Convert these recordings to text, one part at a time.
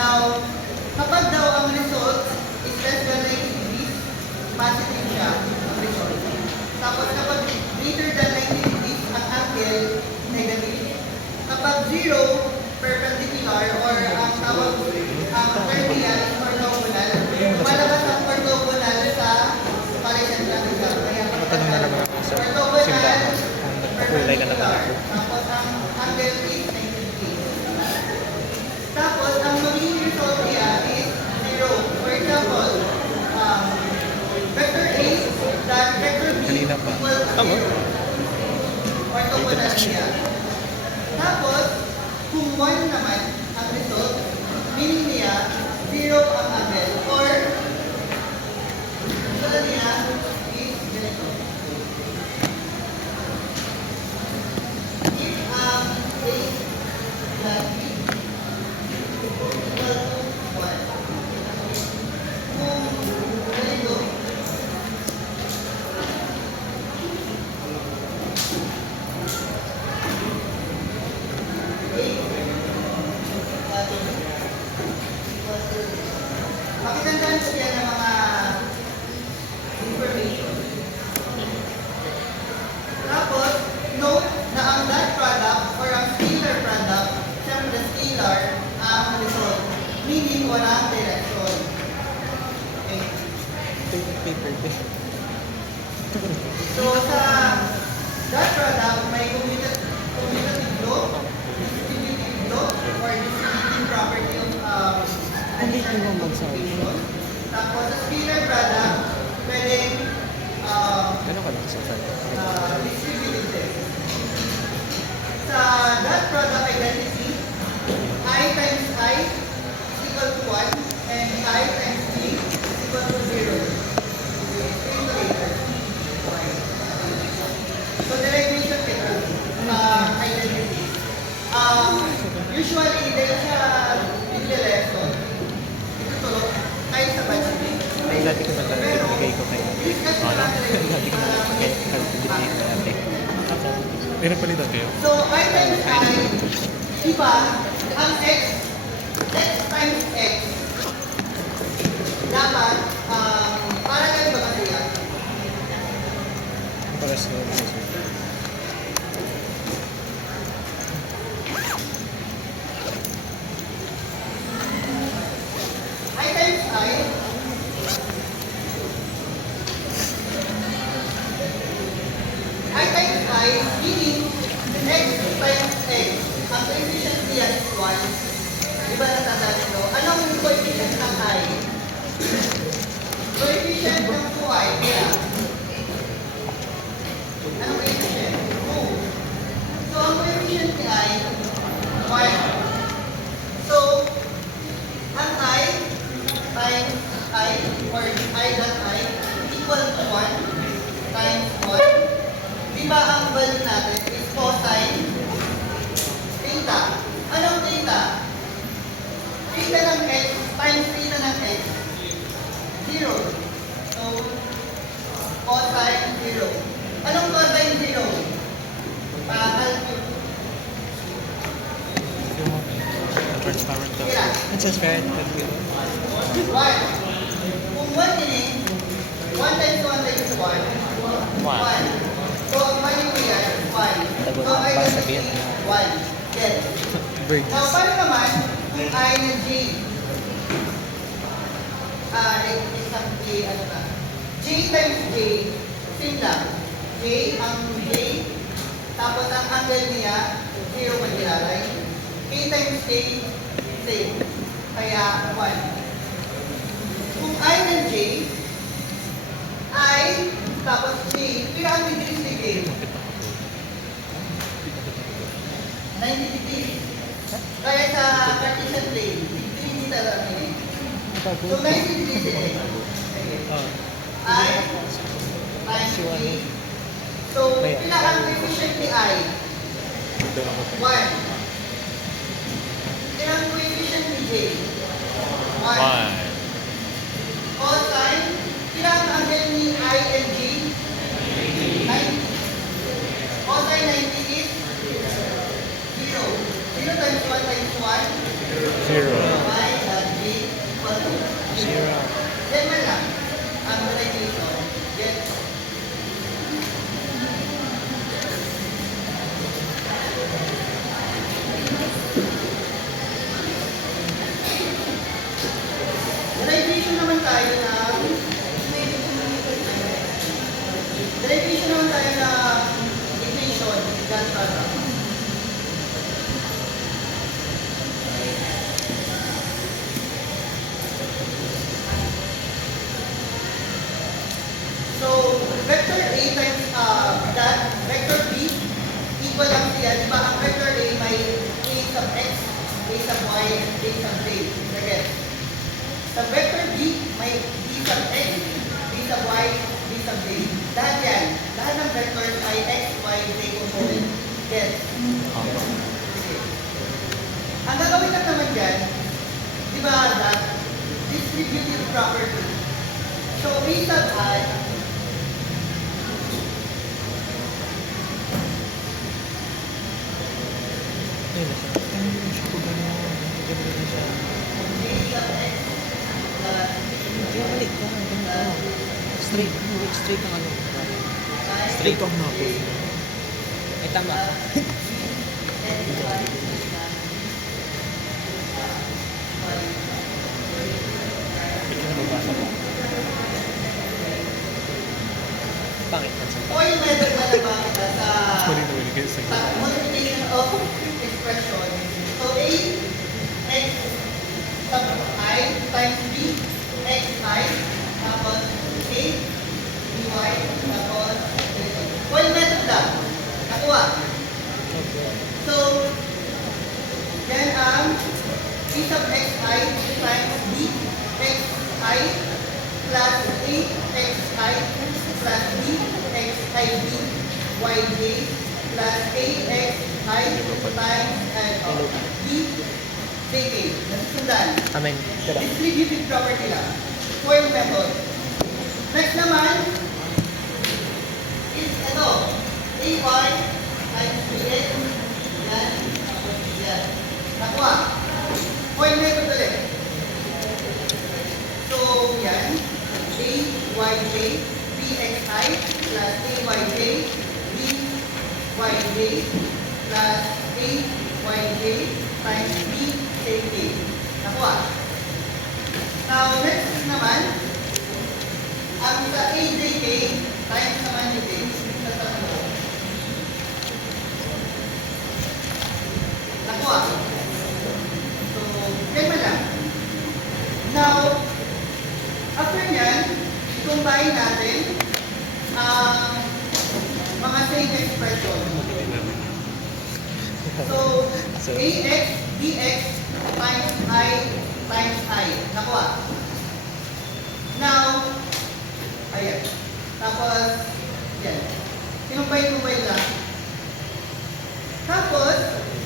Now, kapag daw ang result is less than 90 degrees, positive siya ang result. Tapos kapag greater than 90 degrees, ang angle, negative. Kapag 0, perpendicular, or ang tawag, ang term niya is orthogonal, lumalabas ang orthogonal sa paresan ng result. Kaya Matanong na naman ako sa orthogonal, simbahan. Ang nagpakulay ka na perpendicular. ako. Tapos ang angle is 90 degrees. Tapos, ang magiging result niya is 0. For example, vector A that vector B Kanina pa. equal to Tama. 0. Orthogonal niya. Tapos, kung 1 naman ang result, meaning niya 0 ang angle. Or, result niya is ganito. If A plus B makitandaan ko yan ng mga information. Tapos, note na ang dot product or ang scalar product, siyempre scalar ang result. Meaning, walang direction. Okay. Paper. So, sa dot product, may commutative law, distributive law, or distributive property of Hindi ko naman magsabi. Tapos, sa scalar product, pwedeng Gano'n ka lang sa side? distributive din. Sa dot product identity, I times I is equal to 1 and I times G is equal to 0. Explain to later. So, derivation ito, identity. Usually, dahil sa lesson, itutulog tayo sa budgeting. Dati ko talaga ibigay ko kayo. Discuss mo natin Dati ko na ibigay ko dati. Pero palitan kayo? So, I times I, di ba, ang x times x, dapat, para kayo ba kasi yan? Para sa I times I, meaning x times x, ang coefficient niya is 1. Di ba natandaan ito? Anong coefficient ng I? Coefficient ng 2i, kaya. Anong coefficient? 2. So, ang coefficient ni I, 1. So, ang I times I, or I dot I, equal to 1 times 1. Diba ang value natin is cosine theta. Anong theta? Theta ng x times theta ng x. 0. So, cosine 0. Anong cosine 0? Alcube. transparent daw. Kira. It's transparent. 1. Kung 1 ini, 1 times 1 times 1. 1. So, ang value niya is 1. So, I Para can sabihin. 1. Yes. Birds. Now, paano naman kung I na J? Isang J, ano na? J times J, same lang. J, ang J, tapos ang angle niya, 0 magkilalay. K times K, same. Kaya, 1. Kung I na J, I, tapos J, kailangan degrees ni K. 90 degrees. Kaya sa Cartesian plane, hindi talaga yun. So, 90 degrees eh. I times J. So, kailangan coefficient ni I. 1. Kailangan coefficient ni J. 1. Cosine, kailangan angle ni I and J. 90. Cosine 90 is 0. 0 times 1 times 1. 0. 5 equal to 0. Yan man lang. Ang derivation. Get. Derivation naman tayo ng equation. Ganito para. So, vector A times that vector B equal lang siya. Diba ang vector A may A sub x, A sub y, A sub z. Again. Sa vector B may B sub x, B sub y, B sub z. Lahat yan. Lahat ng vectors ay x, y, z component. Get. Okay. Ang gagawin lang naman dyan, di ba that distributive property. So, A sub I Ayun na siya. Ayun na siya. Kung ano, ganun na siya. Kaya mali. Straight. Straight ang ano. Straight ang mako. Ay, tama. Ito na babasa ko. Pangit. oil method na naman kita sa Sorry na wala kayo sa multiplication of expression. So A x sub I times B x I tapos A dy tapos oil method lang. Nakuha. So yan ang B sub x I times B x I plus 8xi plus b xi b yj plus axi times b jk. Nasusundan. Amen. Distributive property lang. Foil method. Next naman is ito. Ay times bx. Yan. Yan. Nakuha. Foil method ulit. So, yan. Ayj, bxi plus ayj, byj plus ayj times bjk. Nakuha. Now, next naman, ang sa ajk times naman ni j. Sa tatlo. Nakuha. So, yan pa lang. Now, after nyan, i-combine natin ang mga same expression. So, ax, bx times I. Nakuha. Now, ayan. Tapos, yan. Kinumbay-kumbay lang. Tapos,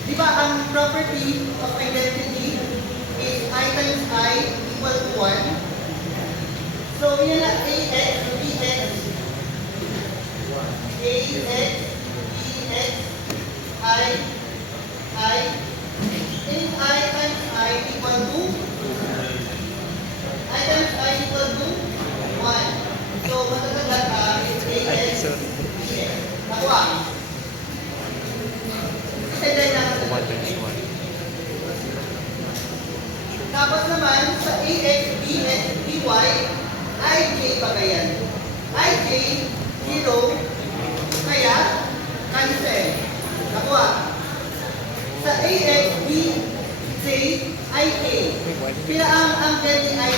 di ba ang property of identity is I times I equal to 1. So, yan na ax, bx, I, if I times I equal to, I times I equal to 1. So, matatagal ka is ax, bx. Nakuha. Isagay natin. 1 times 1. Tapos naman, sa ax, bx, by, ij pa ganyan. Ij, 0, kaya, cancel. Nakuha. Sa ax, bj, ia. Pila ang angle ni ia?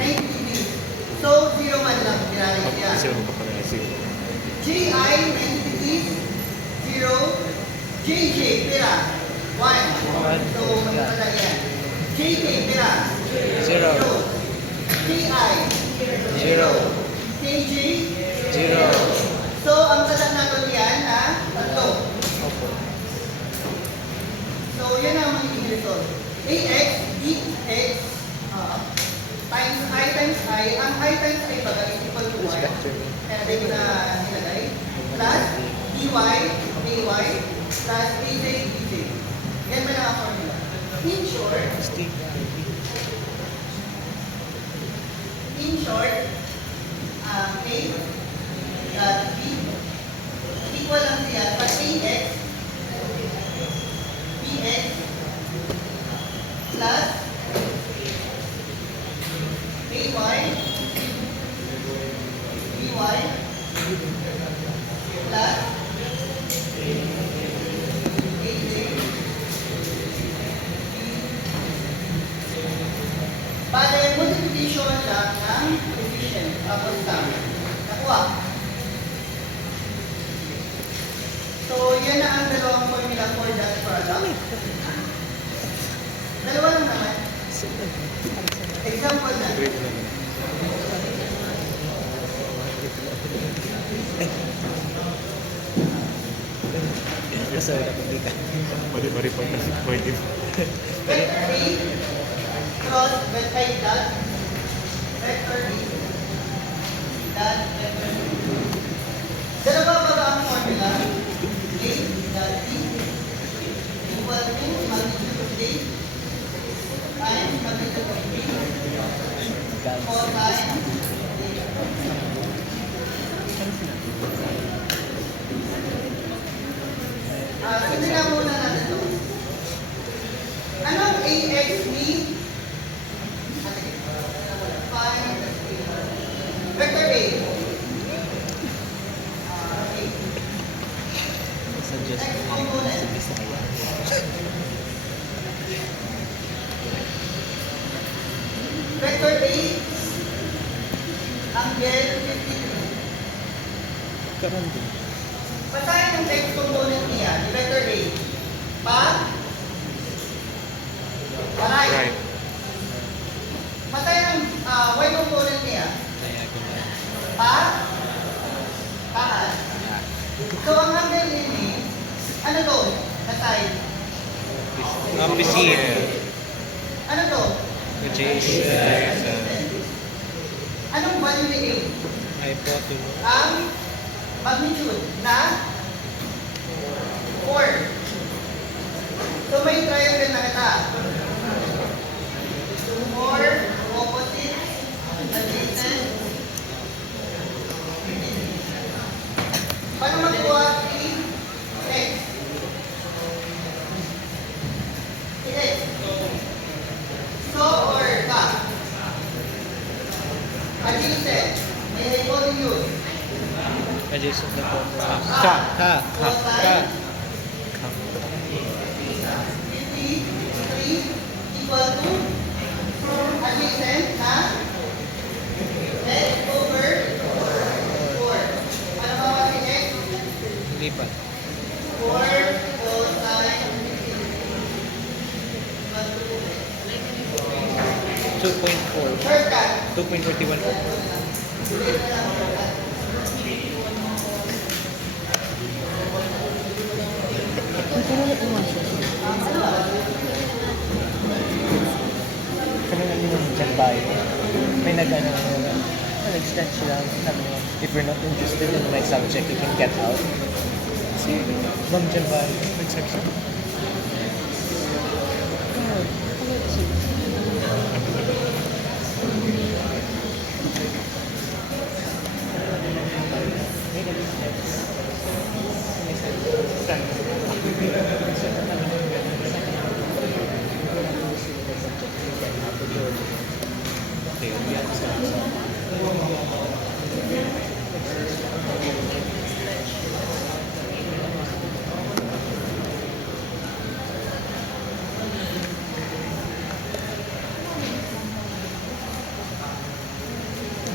90 degrees. So, 0 man lang. Pinalay siya. ji, 90 degrees. 0. jj, pila? 1. So, matala yan. jk, pila? 0. Ti, 0. kj, 0. so ang tala natin yan na tatlo. So yan ang magiging result. Ax, bx, times I times I. Ang I times I baga is equal to y. Kaya dito na nilagay. Plus dy, ay, plus aj, bj. Yan ba lang ang formula? In short, short, A dot B equal lang siya pag AX BX plus AY BY plus bale, multiplication siya ng coefficient. Tapos lang. Nakuha. So, yan na ang dalawang formula for that product. Dalawa lang naman. Example na. Grade na. Sorry, nakikita. Mari-mari pa na. Pwede. Vector A cross vector dot vector A dot vector B. Dalawa ba ang formula? A dot B equal to magnitude of A times magnitude of B cosine sundan muna natin ito. Anong AXB? Vector A. Suggest Next component. Vector A. Angle 53. Karoon din. Basahin ang next component niya, ni vector A. Right. Right. Basahin ang y component niya. Diagonal. Taas. So, ang angle niya, ano to? Na side. Opposite. Ano to? Adjacent. Anong value ni A? Hypotenuse. Ang magnitude na 4. So, may triangle na kita. 4, opposite, adjacent. Paano magkuha X? X. So or ka? Adjacent. May hypotenuse. Adjacent na po. Ka. Cosine 53 equal to adjacent na x over 4. Ano ba kasi x? Lipat. 4 cosine equal to 2.4. shortcut. 2.41 po. Sulit na lang shortcut. Kanina yung dyan tayo. May nag-extend sila. If you're not interested in my subject, you can get out. Si Ma'am dyan ba? nag-section. May nag-extend.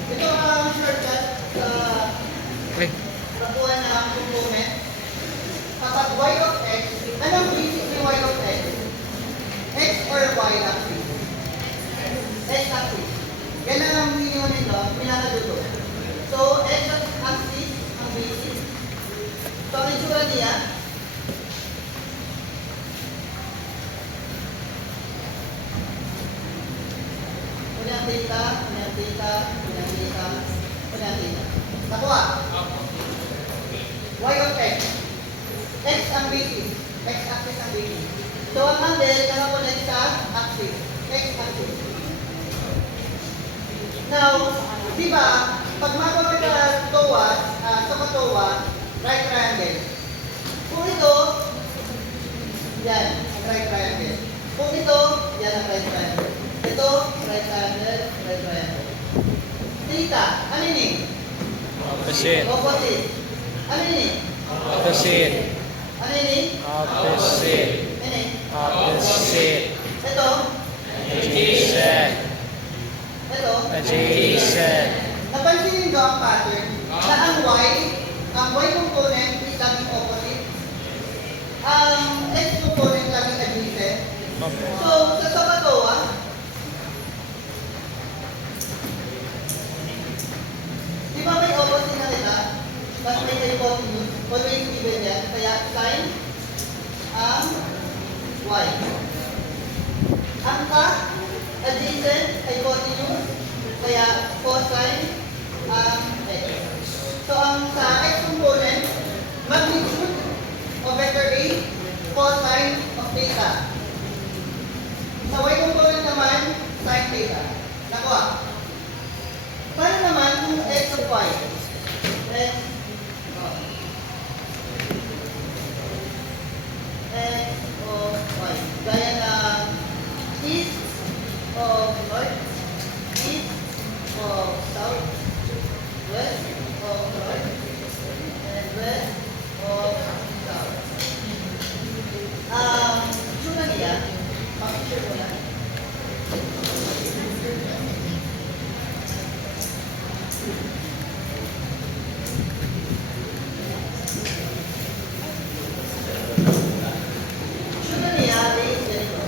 Ito ang shortcut sa Eh, nakuha na ang component. Kapag y of x, anong basic ni y of x? X or y axis? X axis. Yan lang ang minimum nito, pinakaduto. So, x axis ang basic. So, ang itsura niya, unyang theta, unyang theta, unyang theta, unyang theta. Nakuha. Y of x. X ang basis. X axis ang basis. So, ang angle nakakonect sa axis. X axis. Now, Di ba, pag makawag ka TOA, sa katowa, right triangle. Kung ito, yan, ang right triangle. Kung ito, yan ang right triangle. Ito, right triangle, right triangle. Theta, ano yun eh? Opposite. Opposite. Ano yun eh? Opposite. Ano yun eh? Opposite. Ano eh? Opposite. Ito, Adjacent. ito. Adjacent. Napansin niyo ang pattern na ang y component is laging opposite. Ang x component laging adjacent. Okay. So, sa Sabatoa, di ba may opposite na kita? Tapos may hypotenuse, always given yan. Kaya sin ang y. Ang ka, adjacent, hypotenuse, kaya cosine ang x. So, ang sa x component, magnitude of vector A, cosine of theta. Sa y component naman, sin theta. Nakuha. Paano naman kung x of y? X of y. Gaya ng east of north, east of south, west of north, and west of south. Tsura niya, pakicture ko lang. Tsura niya is ganito.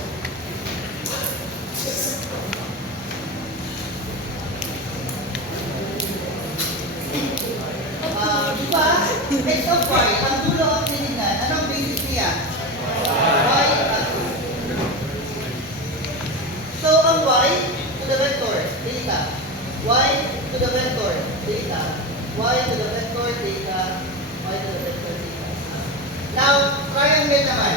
Di ba, x of y, ang dulo ang tinignan, anong basis niya? Y at 2. So, ang y to the vector, theta. Y to the vector, theta. Y to the vector, theta. Y to the vector, theta. Now, triangle naman.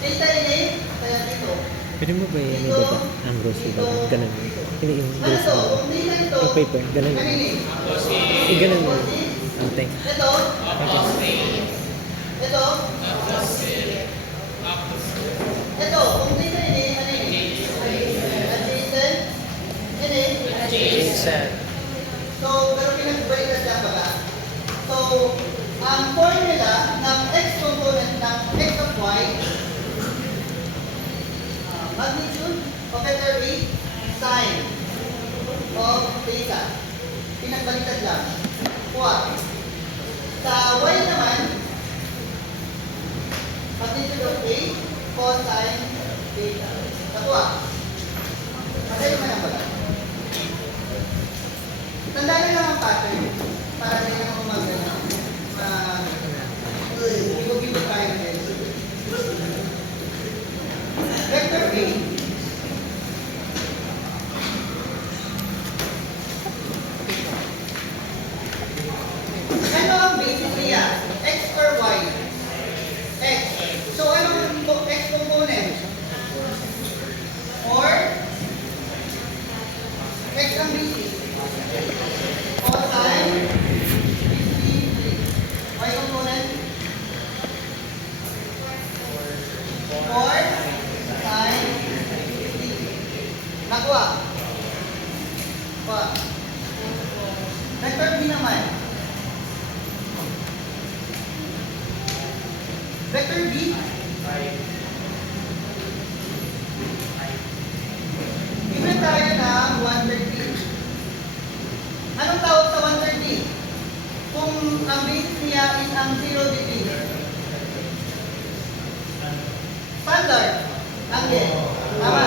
Theta ini, kaya dito. Pwede mo ba yung ibaba? Ang gross ibaba? Ganun. Hindi yung Ano gross to? ibaba. Kung theta ito, Yung paper. Ganun. ano ini? Ganun mo. Ang tank. Ito, ito, ito, kung theta ini, ano ini? Adjacent, ini, Adjacent. so, pero pinagbalikan siya baga. So, ang formula ng x component ng x of y, magnitude of vector A, sine of theta. Pinagbalikan lang. Kuha. Sa y naman, magnitude of A, cosine theta. Nakuha. Madali mo na baga. Tandaan na lang ang pattern para hindi na ako bigo-bigo tayo din. Vector A. Ano ang basis niya? X or Y? X. So, anong X component? Or X ang basis? Cosine, y component, 4, sine, 50. Nakuha. Kuha. Vector B naman. Vector B. Given tayo ng 130. Anong tawag sa 130? Kung ang basis niya is ang 0 degree. Standard. Angle. Tama.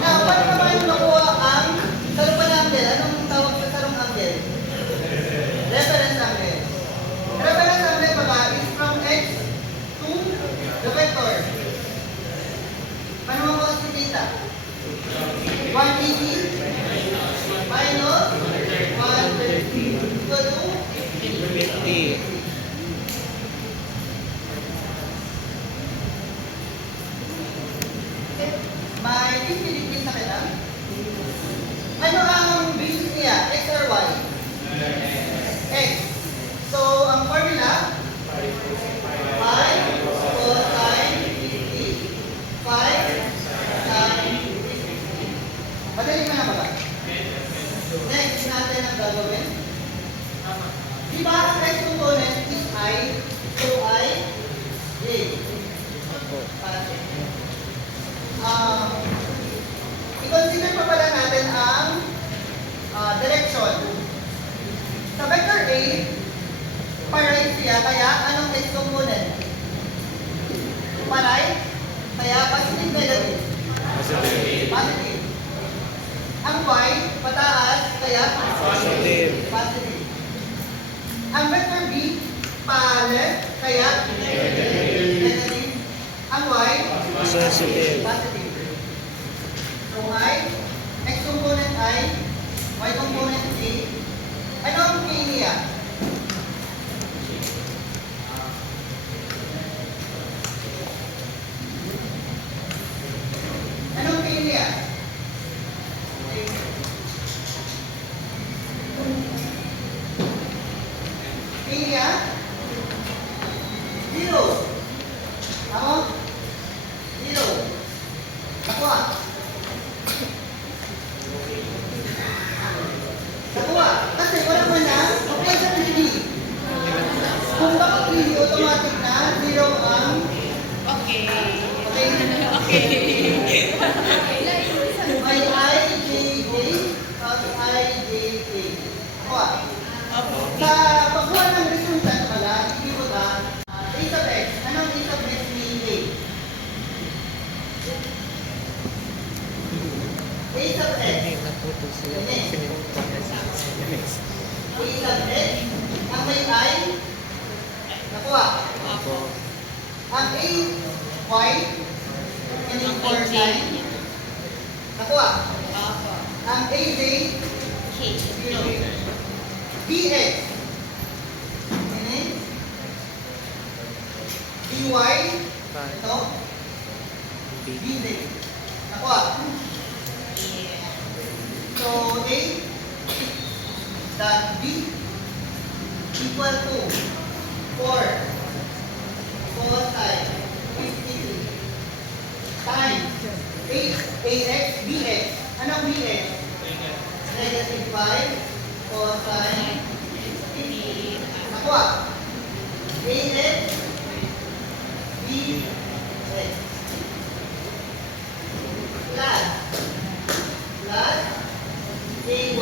Now, paano naman makuha ang sarong angle? Anong tawag sa sarong angle? Reference angle. Reference angle pala is from x to the vector. Paano makuha si theta? 180 minus 130 equal to 50. May 50 degrees na kailang. Ano ang basis niya? X natin ang gagawin. Di ba ang x component is I, so I, J. I-consider pa pala natin ang direction. Sa vector A, pa-right siya, kaya anong x component? Pa-right, kaya positive, negative. Positive. Ang y, pataas, kaya Positive. positive. Ang vector B, pa-left, kaya negative. Ang y, Positive. positive. So I, x component I, y component A. Ano ang K niya? Anong K niya? K niya? 0. Ako? 0. Nakuha. Nakuha. Kasi wala mo na, apply sa 3D. Kung bakit 3D, automatic na 0 ang... Okay. Okay? May IJJ at IJK. Nakuha. Sa pagkuha ng resultant pala, ikot A sub x. Anong A sub x ni A? A sub x. Hindi, naputo sila. A sub x. Ang may I, nakuha. Ang A, y, meaning for sign, nakuha. Ang AJ, 0. BX, meaning BY, ito, BZ. Nakuha. So, A dot B equal to 4 cosine 53 times 8AX BX. Anong BX? Negative 5 cosine 50. Nakuha. AX BX. Plus AY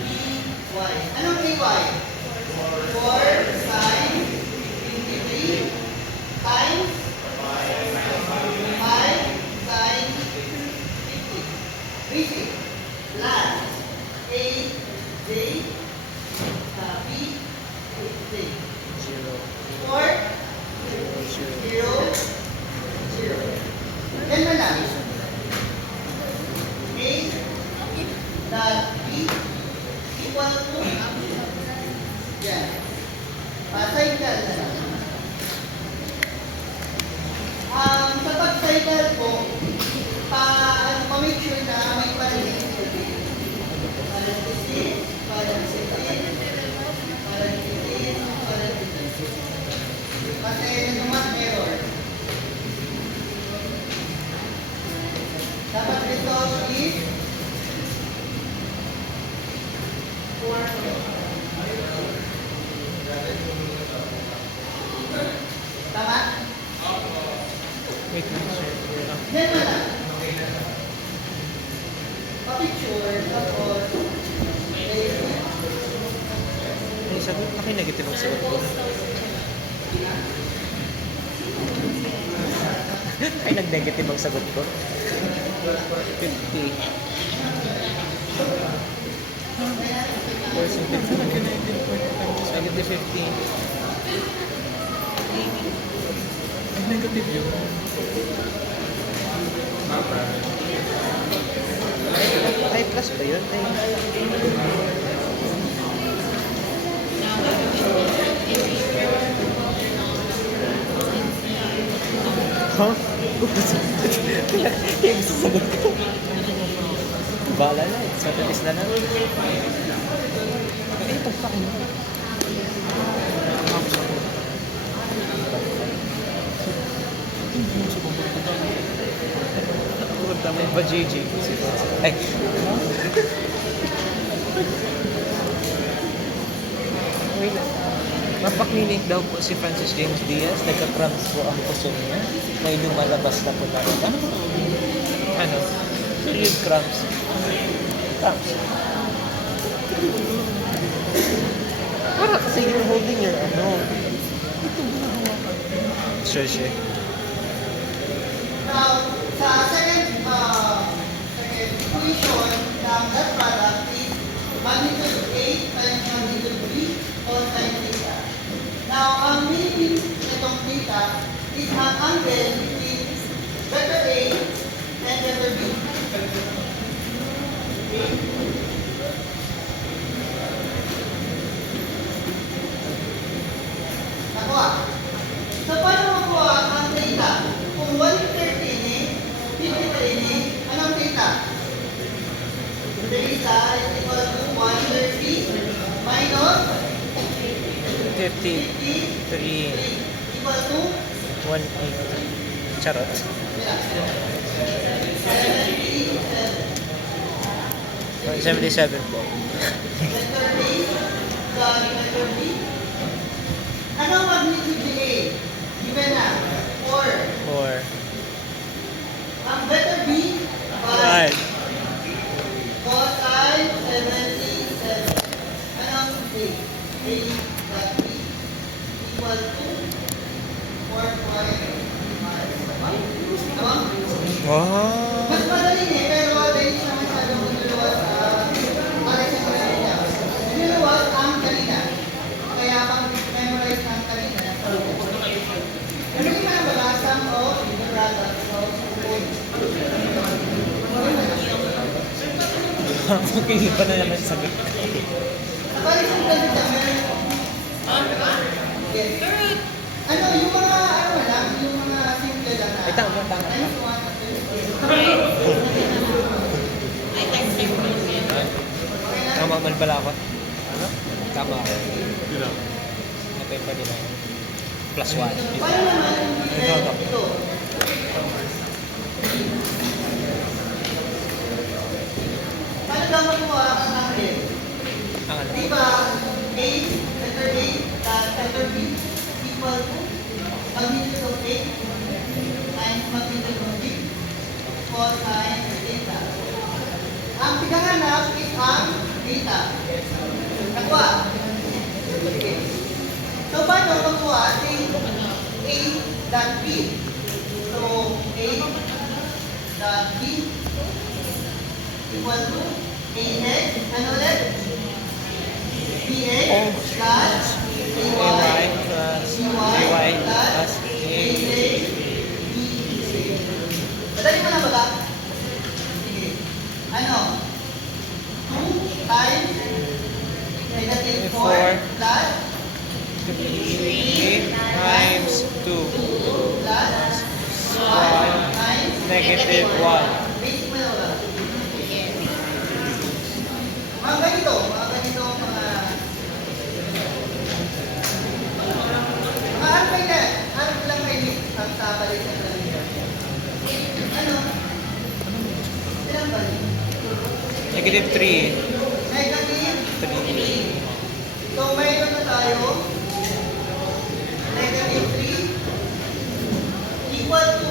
BY. Anong AY? 4 sine 53 times 5 sine 50. Basic. Plus AJ B J. 4 0 0. Yan na lang. A dot B equal to yan. Cycle na lang. Sa pag-cycle po, pa-make sure na may parenthesis. Kasi nagmamat error. Dapat result is 4. Tama? Wait lang, sir. Yan na lang. Pa-picture, tapos May sagot na kayo negative ang sagot ko. Ay, nag-negative ang sagot ko. 50. Percentage. Negative 50. Ay, negative yun. Ay, plus ba yun? Ay, huh? Yung sasagot ko. Bahala na. Matatis na lang. Ay, pagpakin. Punta mo ba, JJ? Ay. Mapaklinik daw po si Francis James Diaz. Nagka-cramps po ang puso niya. May lumalabas na po talaga. Ano? Serious cramps. Cramps. Para kasi you're holding your ano. Sure. Now, sa second equation ng that product is magnitude 8 times magnitude 3 all times theta. Now, ang meaning nitong theta is ang angle between vector A and vector B. Nakuha. So, paano makuha ang theta? Kung 130 ni, 53 ni, anong theta? Theta is equal to 130 minus 53. 53 equal to 180. Charot. 177 po. vector A plus vector B. Anong magnitude ni A? Given na 4. 4. Ang vector B ay cosine 77. Anong A? A plus B equal to 4.5. Tama? Wow. Mas madali eh, pero dahil siya masyadong niluluwas para sa kanina. Niluluwas ang kanina. Kaya pang memorize ang kanina. Hindi ka na ba sum of the products of food? Okay, iba na naman sa big. Kapag isang ganito, meron. Yes. Ano, yung mga, ano lang, yung mga simple lang na. Ay, tama. Ano, yung mga okay na? Tama man pala ako. Ano? Tama ako. Napay pa nila. +1. Paano naman yung ito? Paano daw makuha ang angle? Ang ano? Di ba, A, vector A, plus vector B equal to magnitude of A times magnitude of B cosine theta. Ang pinanganap is ang theta. Nakuha. Okay. So, paano makuha A dot B? So, A dot B equal to AX, ano ulit? BX plus AY AY plus CY AY plus plus AX BX. Madali mo na ba ba? Sige. Ano? 2 times negative 4 plus 3 times 2 plus 1 times negative 1. basic mo na ba? Mga ganito mga alpay na, alpay lang may mix ang sabalit sa kanila. Ano? Ilang ba? Negative 3. Negative 3. So, mayroon na tayo negative 3 equal to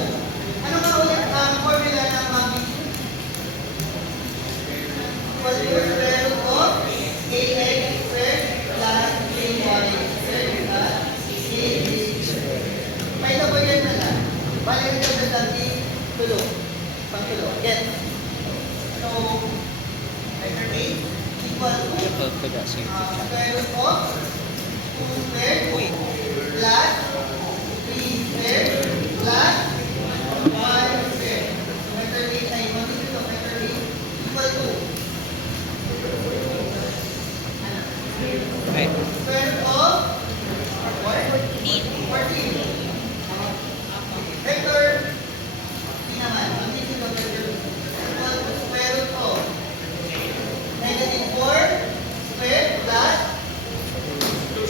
ano nga ulit ang formula ng magnitude? Equal to square root of ax squared plus ay squared plus abx squared. May nabayan na lang. Balik na sa dati tulo. Pangtulo. Get. So, vector A equal to square root of 2 squared plus 3 squared plus 5 squared. Vector A ay magnitude of vector A equal to Okay. square root of 14. Vector B naman, magnitude of vector B equal to square root of negative 4 squared plus 2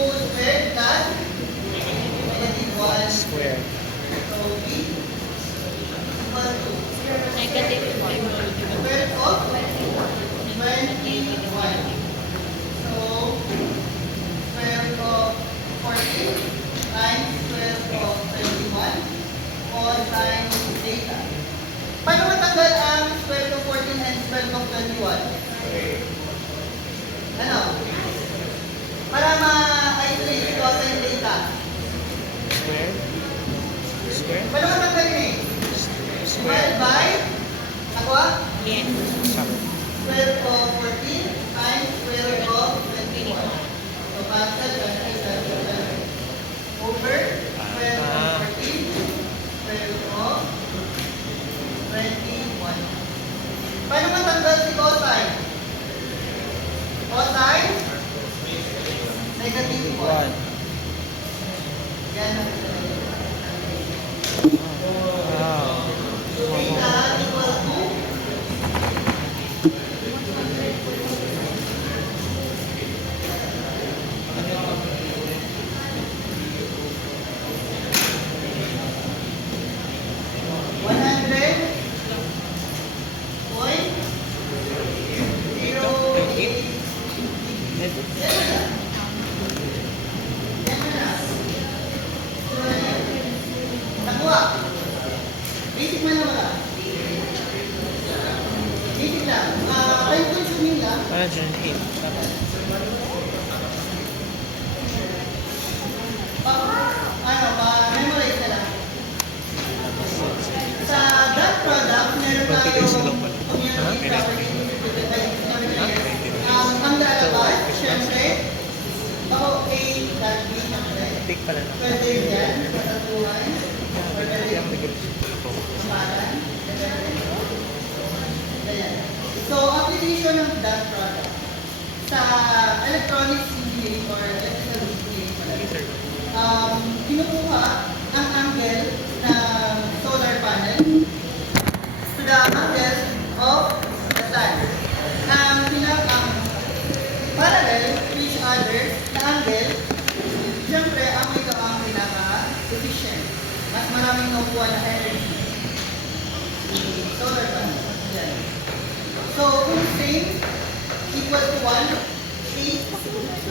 squared plus negative 1 Square. So B equal to Negative 1. square root of 21. So square root of 21. Ano? Para ma-isolate ko sa yung data. Square? Square? Paano ka tanggalin eh? Divide Square. by, nakuha? Yes. Square of 14 times square of 21. So, cancel, cancel. Over square of 14, square of 21. Paano matanggal si cosine? Cosine, negative 1. 1. Yan ang Wow. theta equal to 100.08. Nakuha. Basic man lang wala. Basic lang. Time consuming lang. 108. Tama. Pa-memorize na lang. Sa dot product, meron tayo community property. Ang lalabas, syempre, ako A dot B, syempre. Take pala na. Pwede yan, katatuhan, or pwede yung kumparan. Ganyan. So, application ng dot product sa electronics engineering or electrical engineering pala. Kinukuha ang angle ng solar panel to the angle of the sun. Ang pinakang parallel to each other na angle, siyempre, ang ito ang pinaka-efficient. Mas maraming nakukuha na energy. Solar panel. Yan. So, kung same equal to 1, 8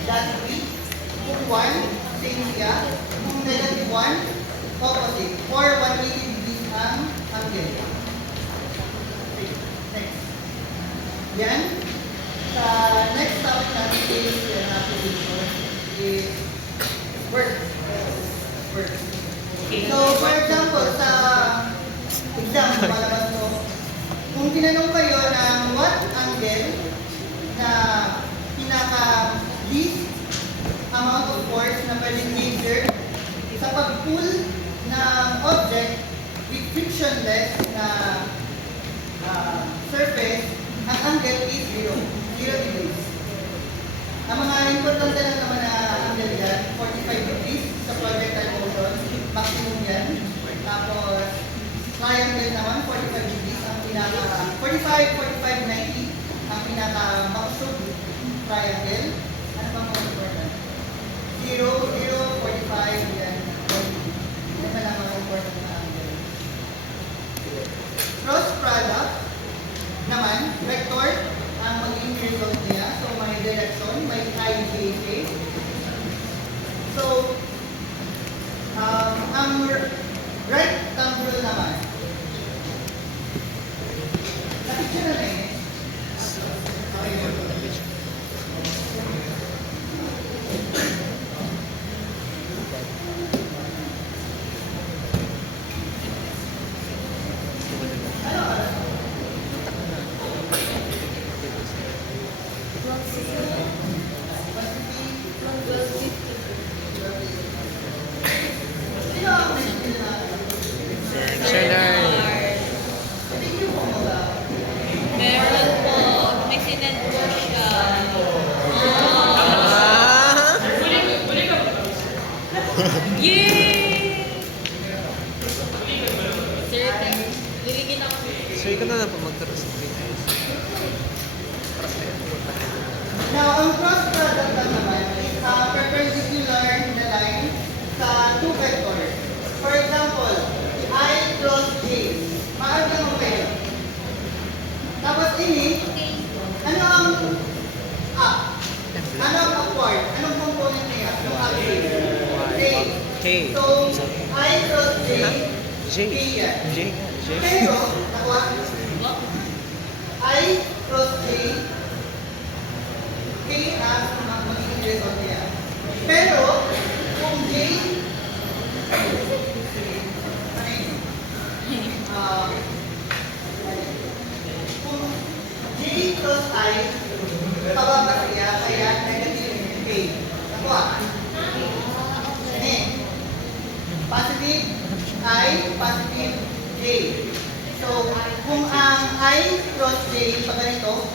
dot 3. Kung 1, same siya. Kung negative 1, opposite. Or 180 degrees ang angle. Okay, next. Yan. Sa next topic natin is yung application is work. Work. So, for example, sa exam, malabas mo, kung tinanong kayo ng what angle na pinaka-least amount of force na pwedeng measure sa pag-pull ng object with frictionless na surface, ang angle is 0. 0 degrees. Ang mga importante lang naman na angle dyan, 45 degrees sa projectile motion, maximum yan. Tapos, triangle naman, 45 degrees ang pinaka, 45, 45, 90 ang pinaka-maksud triangle. Ano bang mga important? 0, 0, 45, yan, 40. Yan na lang ang important na angle. Cross product naman, vector ang magiging result niya. So, may direction, may IJK. So, ang right rectangle naman. Na-picture na eh. Okay. Sino ang nag-picture na? Hindi ko mo ba? Meron po. May sinend po siya. Yay! Sir, liligin ako. So, ikaw na lang po magtapos ng videos. Now, ang cross product lang naman is perpendicular na line sa two vectors. For example, I cross J. Maaari kang okay. Tapos ini, ano ang up? Ano ang upward? Anong component niya? Anong upward? J. K. So, I cross J, J. K yan. J. J. Pero, nakuha? I cross J, ah, kung J cross I, pababa siya, kaya negative K. Nakuha. Positive I, positive J. So, kung ang I cross J, pag ganito,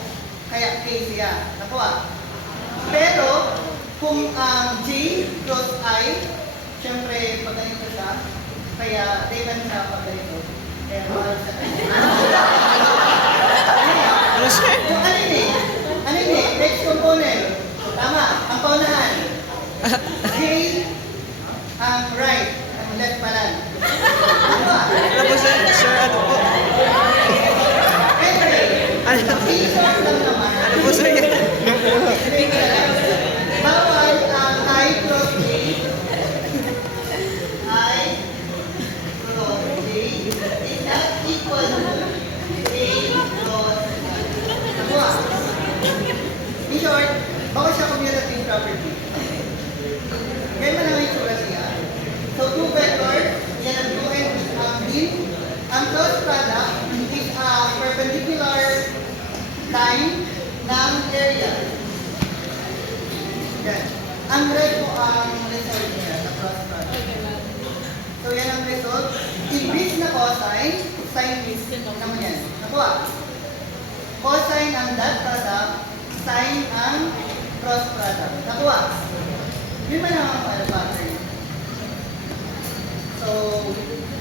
kaya K siya. Nakuha. Pero, kung ang J cross I, syempre, pag ganito siya, kaya dekan siya pag ganito. Kaya mahal sa kanya. Ano siya? Kung ano yun eh, next component. Tama, ang paunahan. J, ang right, ang left pala. Tama. Ano po sir? Sir, ano po? Anyway, Ano? i-short lang naman. Ano po sir? Explain ko na lang. Bawal ang I cross J. I cross J is not equal to A cross I. Nakuha. In short, bawal siya commutative property. Kaya mo naman yung sura siya. So, two vectors, yan ang 2 and ang din. Ang cross product is a perpendicular line ng area. Yan. Ang red po ang result niya sa cross product. So, yan ang result. Imbis na cosine, sine is naman yan. Nakuha. Cosine ang dot product, sine ang cross product. Nakuha. Yun man ang pattern. So,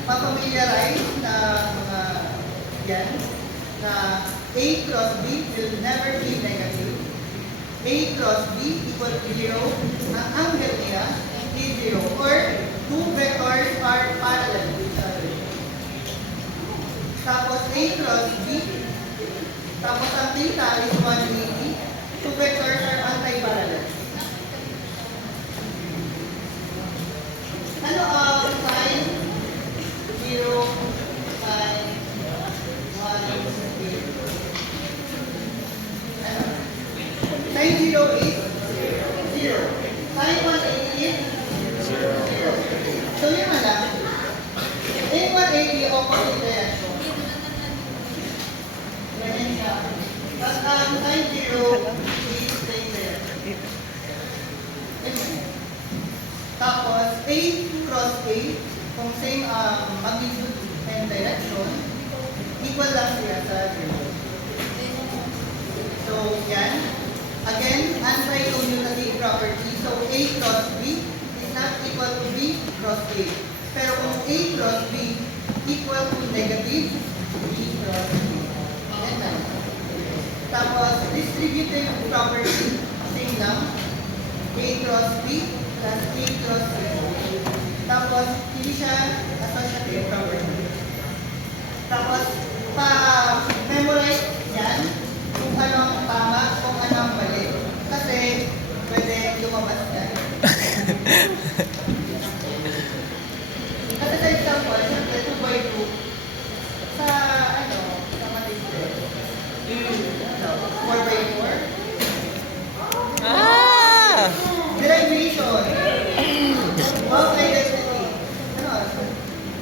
papamiliarize na mga yan na A cross B will never be negative. A cross B equal to 0. Ang angle niya is 0. Or, two vectors are parallel to each other. Tapos A cross B. Tapos ang theta is 180. Two vectors are anti-parallel. Ano ang sine 0, sine 180? Ano? Sine 0 is 0. Sine 180 is 0. So yun na lang. In 180, opposite direction. Ganyan siya. Tapos ang sine 0 is stay there. Ganyan. Tapos, A cross A, kung same magnitude and direction, equal lang siya sa 0. So, yan. Again, anti-commutative property. So, A cross B is not equal to B cross A. Pero kung A cross B equal to negative B cross A. Yan lang. Tapos, distributive property, same lang. A cross B plus A cross C. Tapos, hindi siya associative property. Tapos, pa-memorize yan kung anong tama, kung anong mali. Kasi, pwede lumabas yan. Kasi sa example, siyempre, 2 by 2, sa, sa matindi, 4 by 4, Ah! derivation of identity.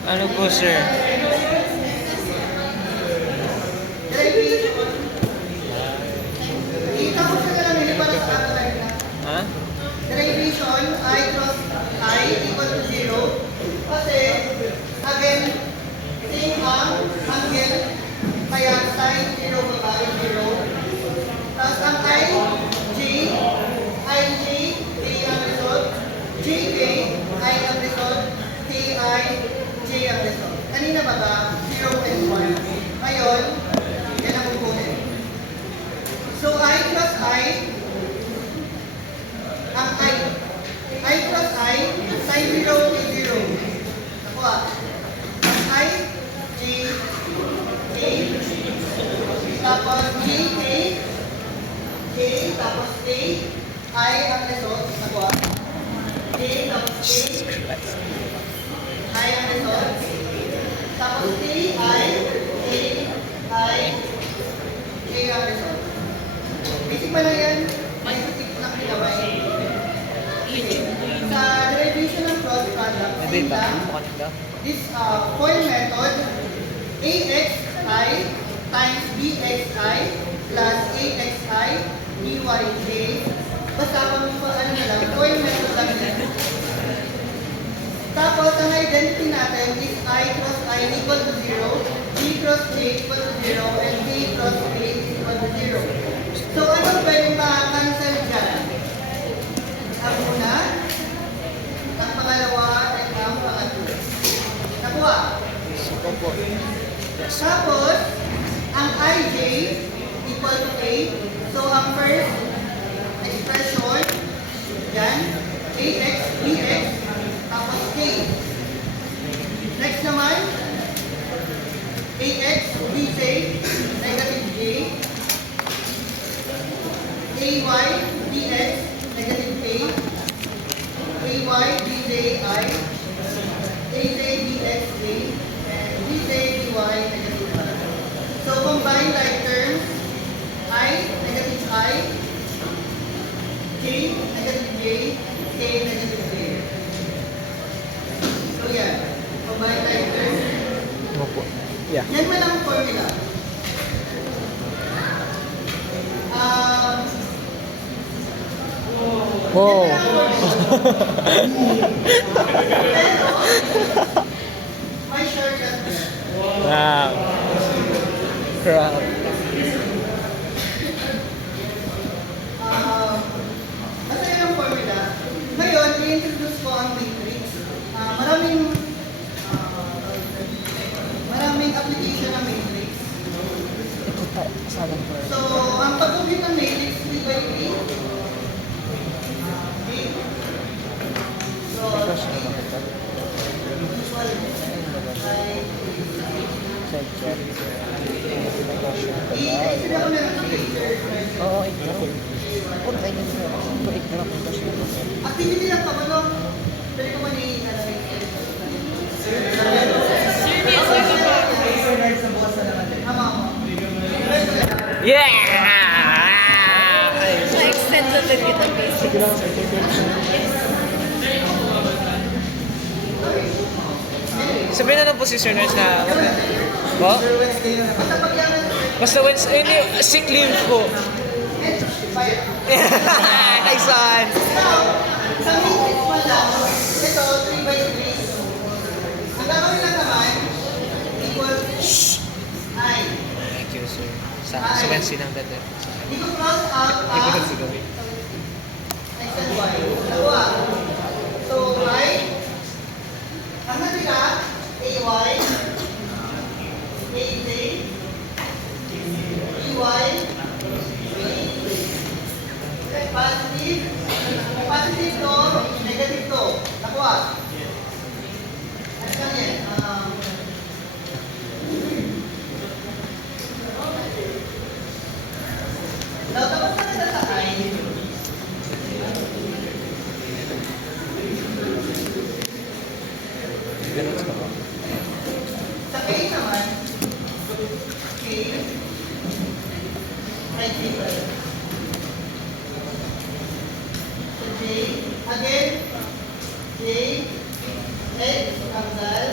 Ano po sir? Derivation. Itapos ka lang nila para sa outline na. Ha? Derivation, I cross I equal to 0. Kasi, again, same ang angle, kaya sine 0 babae 0. Tapos ang J ang result, JK, I ang result, TI, J ang result. Kanina ba ba? 0 and 1. Ngayon, yan ang component. So, I cross I, ang I cross I, sine 0 is 0. Nakuha. Ang J, K, tapos J, K, tapos K, I ang result. Nakuha. K, tapos K, I ang result. Tapos T, I, J ang result. Basic pa lang yan. May basic na kinabay. Sa derivation ng cross product, Hindi same ba? lang. Mukha nila. This form method AXI times BXI plus AXI BYJ. Basta kung ano na lang, coil method lang yan. Tapos, ang identity natin is I cross I equal to 0, B cross J equal to 0, and B cross A is equal to 0. So, anong pwedeng ma-cancel dyan? Ang una, ang pangalawa, at ang pangatlo. Nakuha. So po. Tapos, ang IJ equal to A. So, ang first expression, yan, AX, BX, tapos K. Next naman, AX, BJ, negative J. AY, BX, negative A. AY, BJ, I. AJ, BX, J. And BJ, BY, negative I. So, combine like terms, I, negative I. J, negative J. K, negative J. So, yan. Combine like terms. Opo. Yeah. Yan man ang formula. Oh. Pero, may shortcut yan. Wow. Crap. Basta yan ang formula. Ngayon, i-introduce ko ang matrix. Maraming application ng matrix. So, ang pag-compute ng matrix, 3 by 3. Okay. So, usual. I-explain ako meron ng laser. Oo, ignore. Puro tayo nito. Puro ignore ang question. Activity lang pa, ano? Pwede ko man Sir, may isa ka pa. Tama mo. Yeah! Na-extend na din kita, basic. Sabihin na lang po si Sir Nurse na... Po? Basta pagyaman, Basta Wednesday, hindi, sick leave po. Nice one! now, sa matrix pa lang, ito, 3 by 3. Ang gagawin lang naman, equal I. Thank you, sir. Sa Wednesday ng dati. Hindi ko cross out Hindi ko ang kasi gawin. X and Y. Nakuha. So, I, ang natira, AY, AJ, EY, positive, positive to, negative to. Nakuha. Ano lang yan? Tapos na nila sa I. Ganun sa ba? Sa K naman, K, right finger. Sa J, again, J, X, tanggal,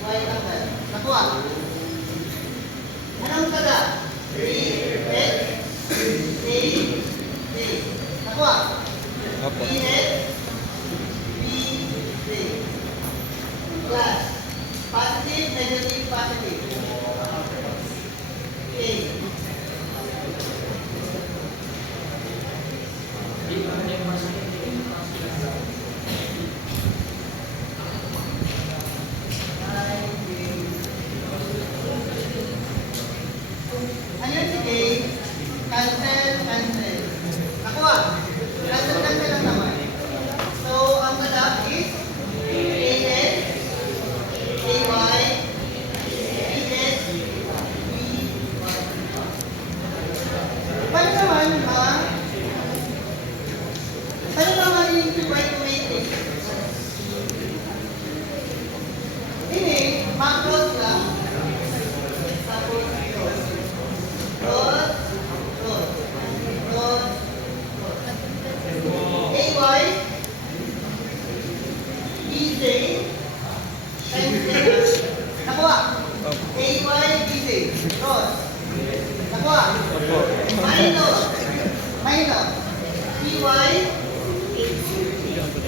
Y, tanggal. Nakuha. Anong tada? 3, X, A, J. Nakuha. Opo. B, X, B, J. Plus, positive, negative, positive. Okay. Ano yun si Kay? Cancel, cancel. Nakuha. Cancel, cancel lang naman. BJ. Cross. Nakuha. Opo. Minus. Minus. PY.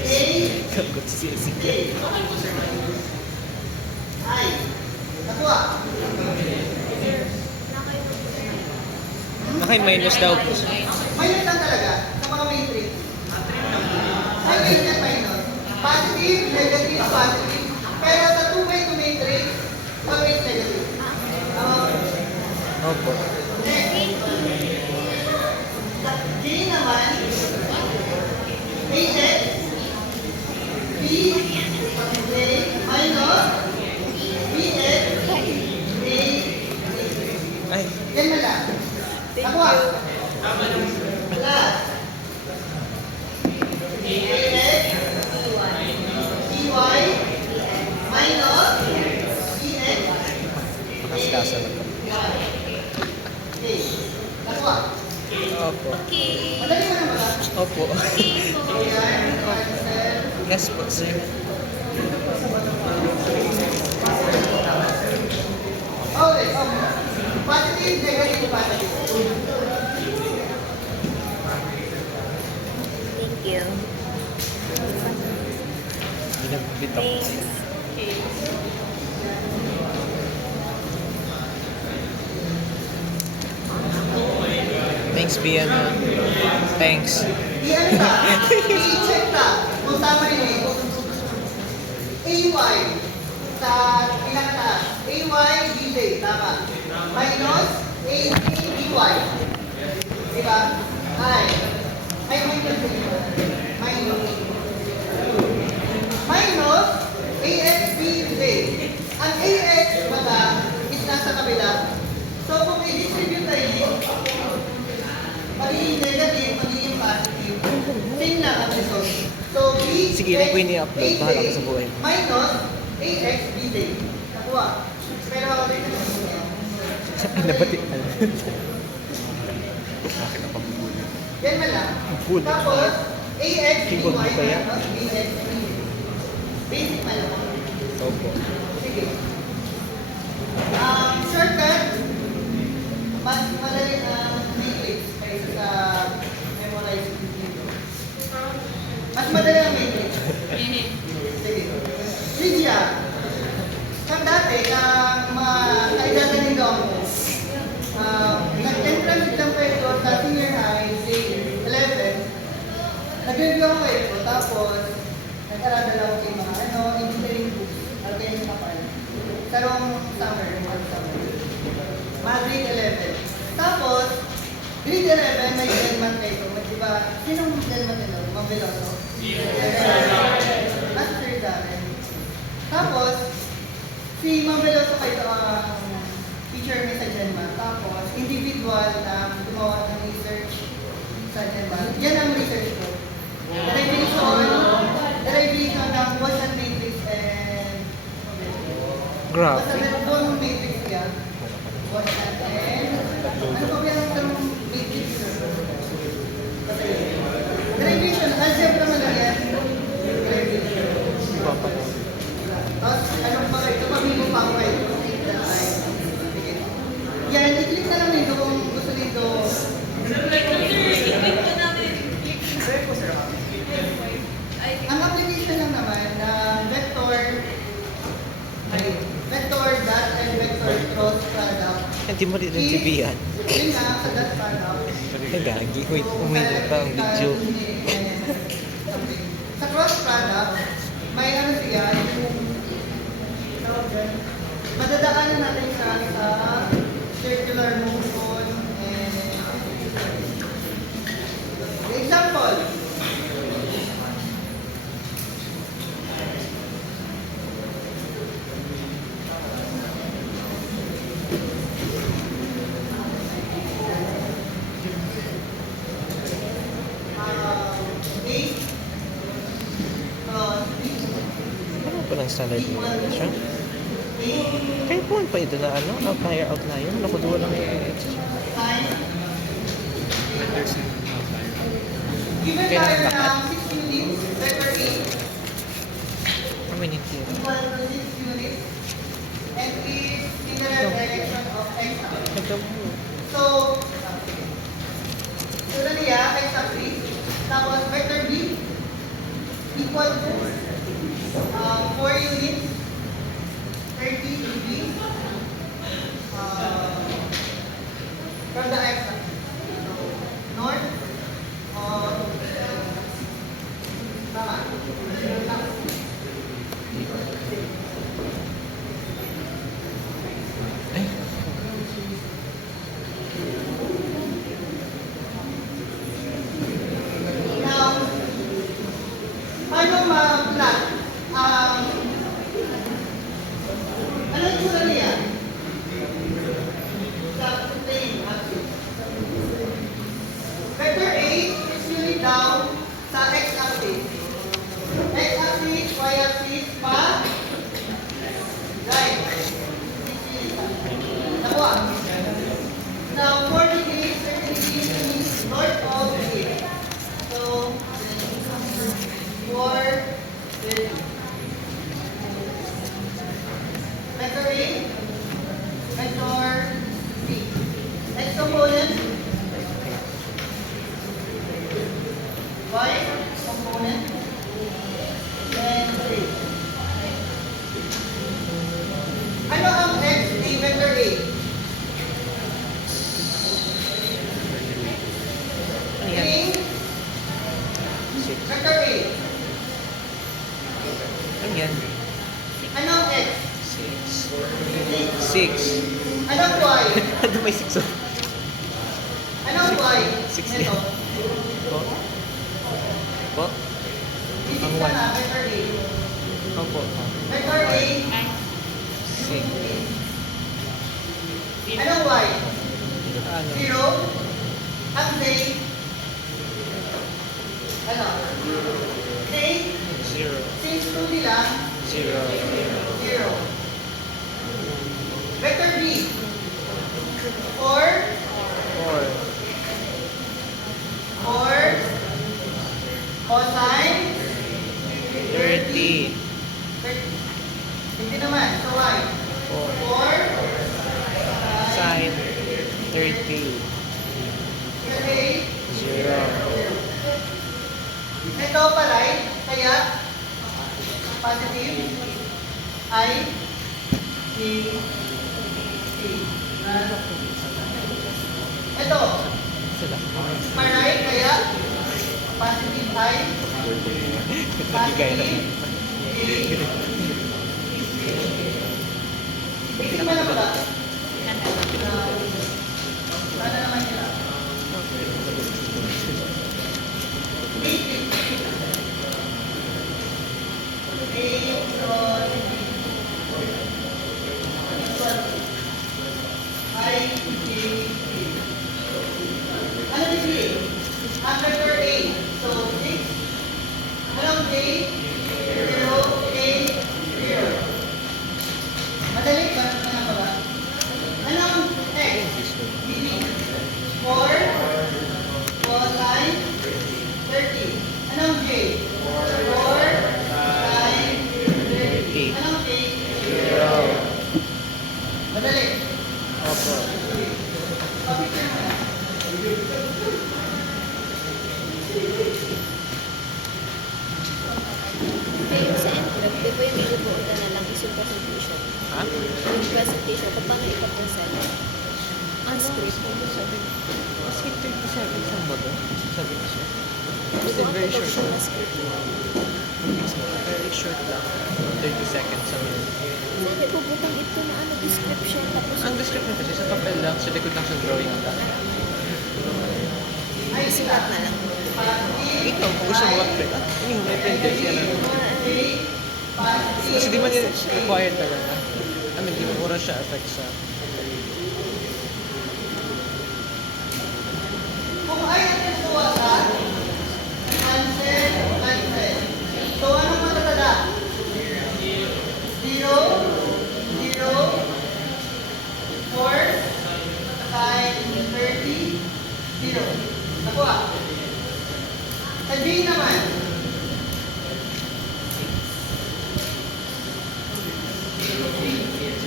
A. Kagot si Ezekiel. I. Nakuha. Naka-minus daw po. Minus lang talaga sa mga matrix. Ay, ganyan minus. Positive, negative, positive. Pero sa 2x2 matrix, always negative. Opo. Next. Sa J naman, AX, B, A, minus, BX, A, Ay, yan na lang. Nakuha. Plus. AX, CY, minus, BX, makasikaso na po. A. Nakuha. Opo. Madali mo naman ba? Opo. Ayan, cancel. Yes po, sir. Okay, positive, negative, positive. Thank you. Binabitok. Thanks. Thanks, Bian. Thanks. Di-ano ta? I-check ta. Kung tama yun eh. AY. Sa pinakataas. AY, BJ. Tama. Minus, AB, BY. Diba? Ay. Ay, minus dito. Minus. Minus, AX, BJ. Ang AX, baga, is nasa kabila. So, kung i-distribute tayo dito, magiging negative, magiging positive. Same lang ang result. So, B, Sige, X, Rick, ini-upload. AJ, Bahala ka sa buhay. minus AX, BJ. Nakuha. Pero, dito na siya. Nabati. Yan man lang. Full. Tapos, AX, Keyboard mo BY, kaya? minus BX, BJ. Basic man lang. Opo. Sige. Shortcut, mas madali ang matrix kaysa sa memorize dito. Mas madali ang matrix. Sige. Trivia. Kang dati, mga kaedatan ni Dong, nag-entrance exam ko ito sa senior high, grade 11. Nag-review ako ito, tapos nag-aral ako sa mga engineering books, alkain kapal. Sarong summer, mga grade 11. Tapos, grade 11, may Delman kayo. Diba, sinong Delman ito? Mambeloso? Master Darren. Tapos, si Mambeloso kayo ang teacher niya sa Delman. Tapos, individual na gumawa ng research sa Delman. Yan ang research ko. Derivation ng Gaussian matrix and Graph. Gaussian matrix yan. Gaussian and ano pa ba yung term matrix? Derivation, algebra man lang yan. Derivation. Tapos, anong pa ito? Pamilo pa ako kayo. Sige. Yan, i-click na lang nito kung gusto nito. Ang application lang naman na vector dot and vector cross product. Hindi mo rin si Bian. Yun nga, sa dot product. Ay, gagi. Wait, uminit pa ang video. Sa cross product, may ano siya, madadaanan natin siya sa circular motion and example. Ano pa ng standard mo siya? Kaya po pa ito na ano, outlier. Nakuduwa lang yung Given Kaya tayo lahat. ng 6 units, vector A How many here? equal to 6 units and is in the direction of So, sunod niya, x-axis. Tapos, vector B equal to 4 units, 30 dB from the x-axis. So, north or tama? Now, paano ma-plot ano yung sura niya? Sa plane axis. Vector A is unit down sa x-axis. X-axis, y-axis, pa right. Nakuha. Now, 4 degrees, 30 degrees means north of A. So, 4, 30. Vector A, vector B. X component, Y component, and 3. Ano ang X ni vector A? Ano yan? Ring, vector A. Ano yan? Ano ang X? 6. Ano ang Y? Ano may 6 oh? Ano ang Y? 16. Ito. Po? Po? Isip Ang ka Y. na, vector A. Opo. Vector A, 6. anong Y? Ano? 0. Ang Z, ano? Z, 0. since 2 nila, 0. 0. Vector B, 4, 4. 4, cosine, 30. 30. Hindi naman, so Y. 4. 4, Sine. 30. 38, 0. ito pa right, kaya positive I, A, A. Ito, pa right, kaya positive I, Nagigay na. positive A. Isip mo na ba? Ano naman nila? Ano degree? Ang vector A. So, 6. Anong J? 0, A, 0. Madali ba? Ano ba ba? Anong X? BB. 4, cosine, 30. Anong J? 4, sine, 30. Anong K? 0. Madali. Opo. Pag-picture mo na. Kayo sa envelope, di ba yung may ubuutan na lang is yung presentation? Ha? Yung presentation, paano ipapresent? Ang script. Skip 37 sa ba ba? Sabi ko siya. Di ba ang Very short. production na script? Very short lang. 30 seconds sa minute. Saan may puputang ito na ano, description, tapos Ang description kasi sa papel lang, sa likod lang sa drawing lang. isulat na lang. Ikaw, kung gusto mo mag-print. Yung may printer siya na. Kasi di man yun required talaga. I mean, di mo oras siya affect sa... Kung ay natutuwa ka, cancel, cancel. So, anong matatala? 0, 0, 4, sine 30, 0. Nakuha. Sa J naman,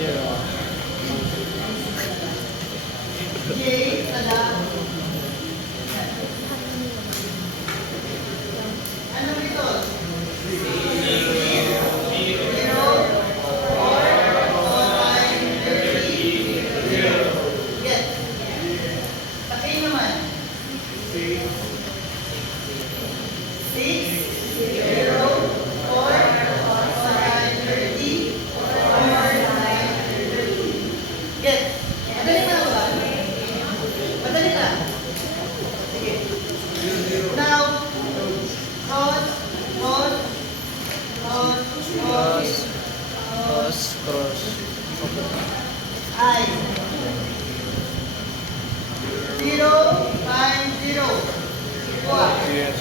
Zero.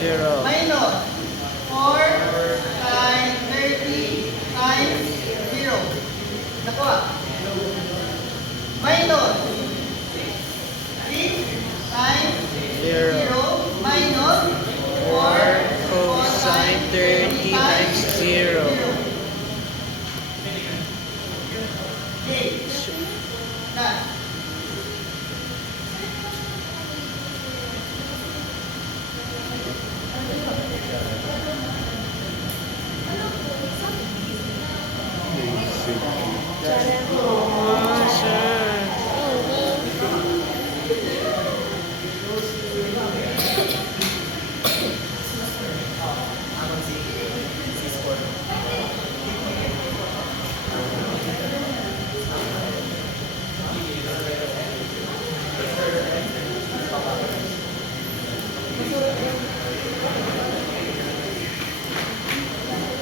0. Minus 4 times 30 times 0. Nakuha. Minus 6 times 0 minus 4 Cosine 30 times 0. Okay. Na.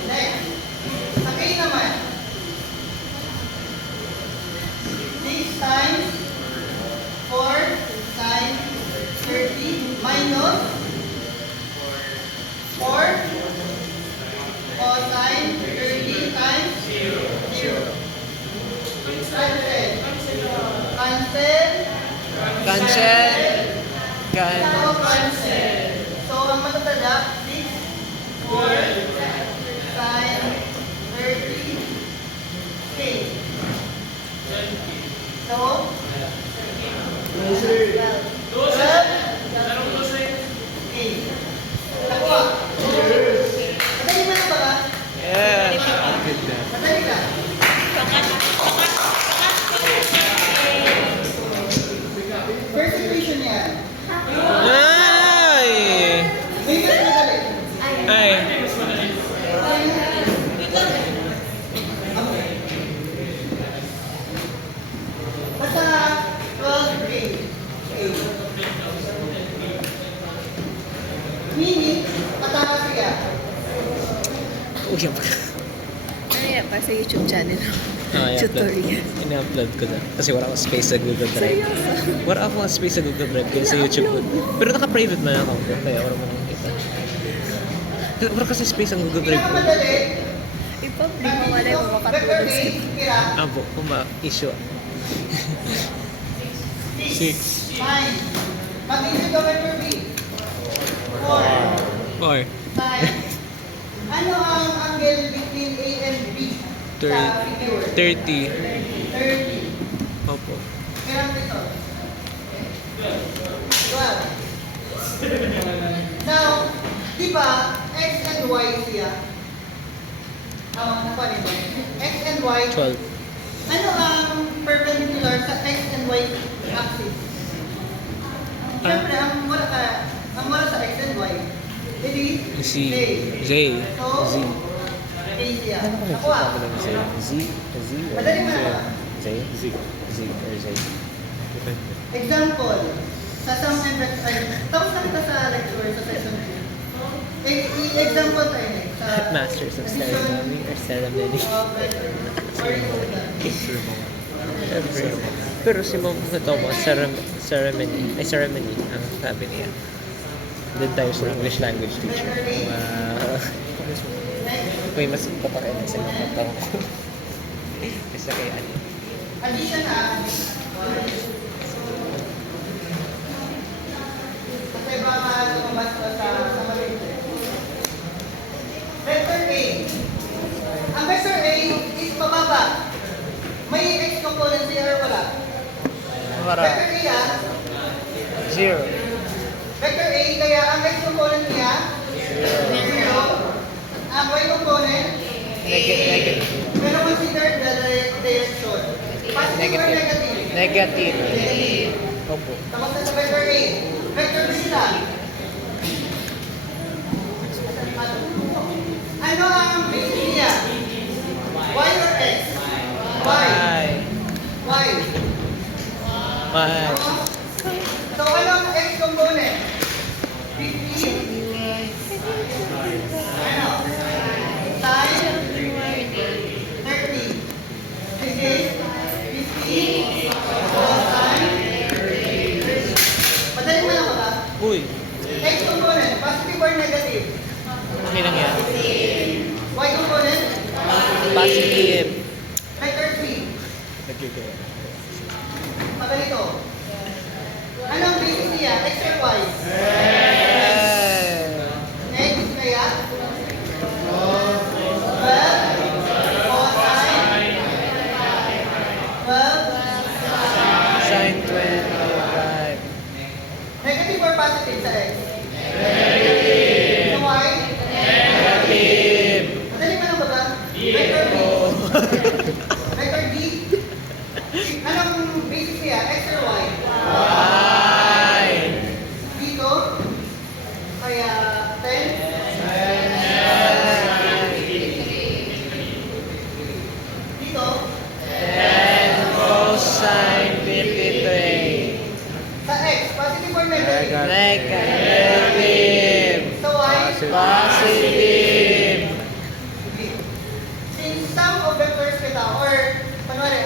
Next. Sa K naman. 6 times 4 times 30 minus 4 cosine 30 times 0. Cancel. Cancel. Cancel. So, cancel. So, ang matatala, 6, 4, sine 30, K. So, 12, K. Nakuha. Madali mo na ba ka? Yeah. Madali ka. First equation yan. Ay! May mas madali. Ay! Basta 12K. Meaning, mataas siya. Uy, yan Ano yan? Para sa YouTube channel. i-upload. Tutorial. Ina-upload ko na. Kasi wala akong space sa Google Drive. Seryoso? Wala akong space sa Google Drive kaya sa YouTube ko. Pero naka-private man ako. Kaya wala mo nakikita. Wala kasi space ang Google Drive ko. Pinakamadali, I-public mo wala yung vector makatulog A, sa'yo. kira, Abo, kung ma-issue. 6, 9. Mag-issue ka vector B. 4, Or 9. Ano ang angle between A and B sa figure? 30. 30. Opo. Kailan ito? 12. Now, di ba, X and Y siya? Nakuha nito. X and Y. 12. Ano ang perpendicular sa X and Y axis? Siyempre, ang wala sa X and Y. Edi, Z. Z. So, Z. A siya. Nakuha. Z. Z. Z. Madali mo na. Z. Z. Z. Or Z. Example, sa sum and vector, tapos na kita sa lecture sa session 2. I-example tayo next. Sa Masters of Ceremony or Ceremony. Pero si Mom ito mo, ceremony ang sabi niya. Doon tayo sa English language teacher. Uy, mas papakain na sa mga tao ko. Kasi kaya ano. Addition na. Kasi baka lumabas ka sa maliit. Vector A. Ang vector A is mababa. May X component siya or wala? Vector A ah. 0. Vector A, kaya ang X component niya, 0. Ang Y component, Negative. pero consider the direction. Positive or negative? Negative. Negative. Opo. Tapos na sa vector A. Vector B sila. Ano ang base niya? Y or X? Y. Y. So ano ang X component? 50. Ano? Sin 30. This is 50 cosine 30. Madali mo lang ba? Uy. X component, positive or negative? Okay lang yan. Y component, Positive. vector 3. Nagkikita. Magalito. Anong basis niya? X or Y? Next, kaya? 12 cosine 12 Sin 25. negative or positive sa X? Sa Y? Negative. Madali pa lang ba ba? Vector B. Vector B. Anong basis niya? X or Y? Y. Dito? Kaya 10? Dito? 10 cosine 53. Sa X, positive or negative? Negative. Sa Y? Positive. Since sum of vectors kita, or kunwari,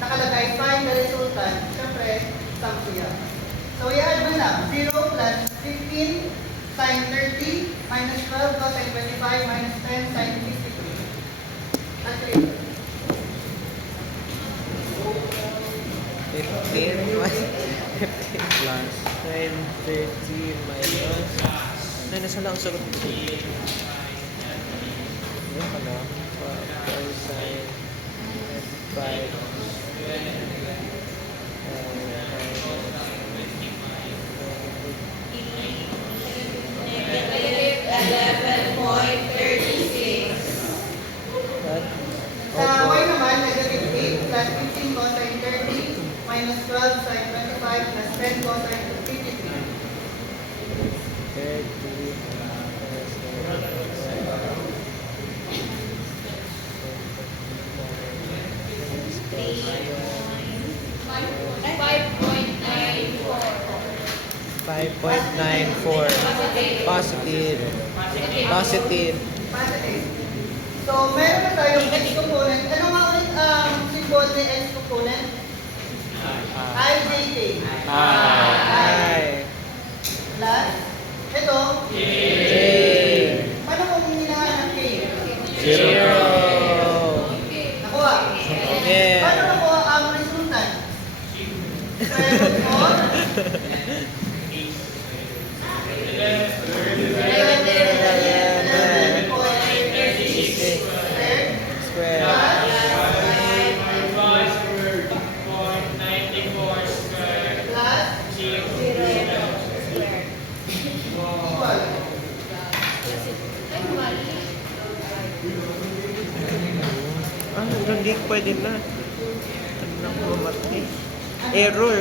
nakalagay, find the resultant, syempre, sum siya. So, i-add mo na, 0 plus 15 sin 30 minus 12 cosine 25 minus 10 sin 53. Calculator. 15 plus Plus. 930 minus. Ay, nasa lang ang sagot ko. Yan pala. 12 cosine 25. Negative 11.36. Sa y naman, negative 8 plus 15 cosine 30 minus 12 sin 25 plus 10 cosine 53. 5.94. Positive. Positive. Positive. So, meron na tayong x component. Ano nga ulit ang symbol ni x component? I, J, K. I. Plus, ito, J. paano kung hinahanap K? Zero. Nakuha. Yeah. Paano nakuha ang resultant? Square root of Square. Hindi pwede na. Ano lang bumati? Error.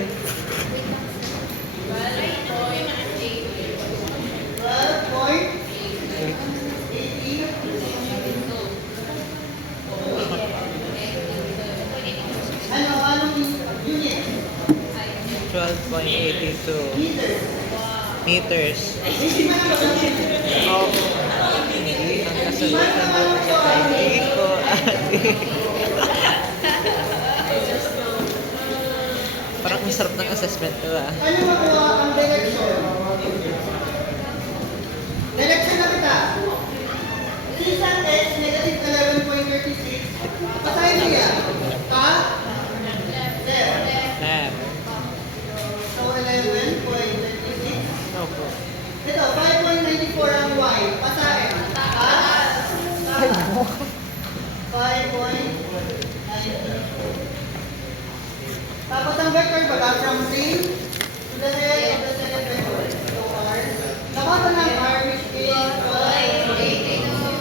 12.82 meters. Oh, hindi ang kasagutan mo kay ko ate. Parang ang sarap ng assessment to ah. Ano makuha ang direction? Direction na kita. Since ang x negative 11.36, pasahin niya. Pa? Left. Left. So 11.36. No po. Ito, 5.94 ang y. Pasahin. Taas. 5.94. Tapos ang vector baga from same to the head of the second vector. So r. Nakata ng r which is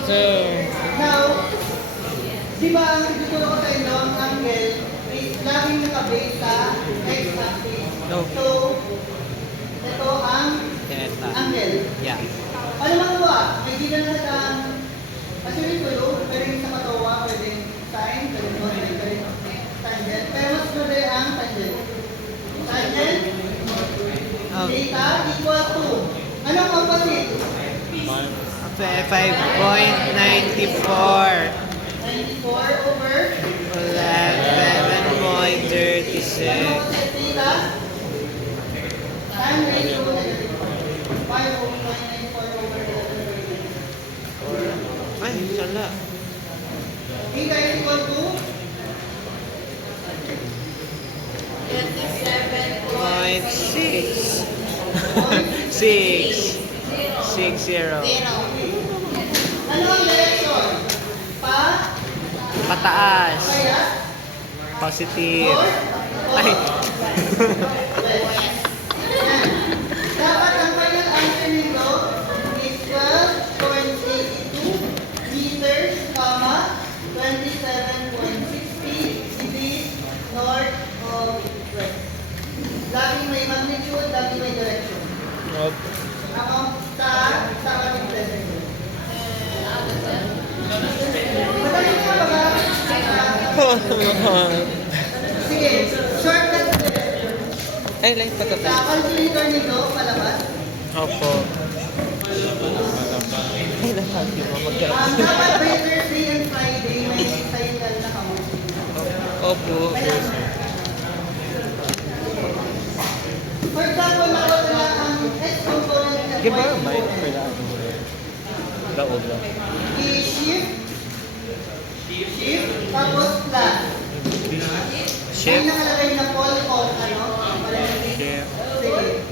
So, now, di ba ang tuturo ko sa inyo, ang angle is laging nakabase sa x-axis. No. So, ito ang Teta. angle. Yeah. Ano makuha? May gigan na sa actually tulo, pero yung sa katawa, pwedeng sine, pwedeng cosine, pwedeng tangent. Pero mas tuloy ang tangent. Tangent, theta equal to, anong opposite? 5.94 94 over 11.36 opposite theta tan ratio negative 5.94 over 11.36. wala. A guys equal to 0.6. 6. 6-0. ano ang direction? Pataas. Kaya? Positive. Or? Ay. Dapat ang final answer nito is 12.82 meters, 27.60 degrees north of west. Laging may magnitude, laging may direction. Opo. Ako sa ating present. Madali na ba? Sige, shortcut to the Ay, light pa Sa calculator nito, palabas. Opo. Ay, nakakti mo. Magkaroon. Dapat by Thursday and Friday, may cycle na kamo. Opo. For example, nakawala ang X component at Give Y her a mic component. for that. Daog lang. I-shift, tapos plus. Ay Shift. nakalagay na Paul of ano? Parenthesis. Shift. Sige.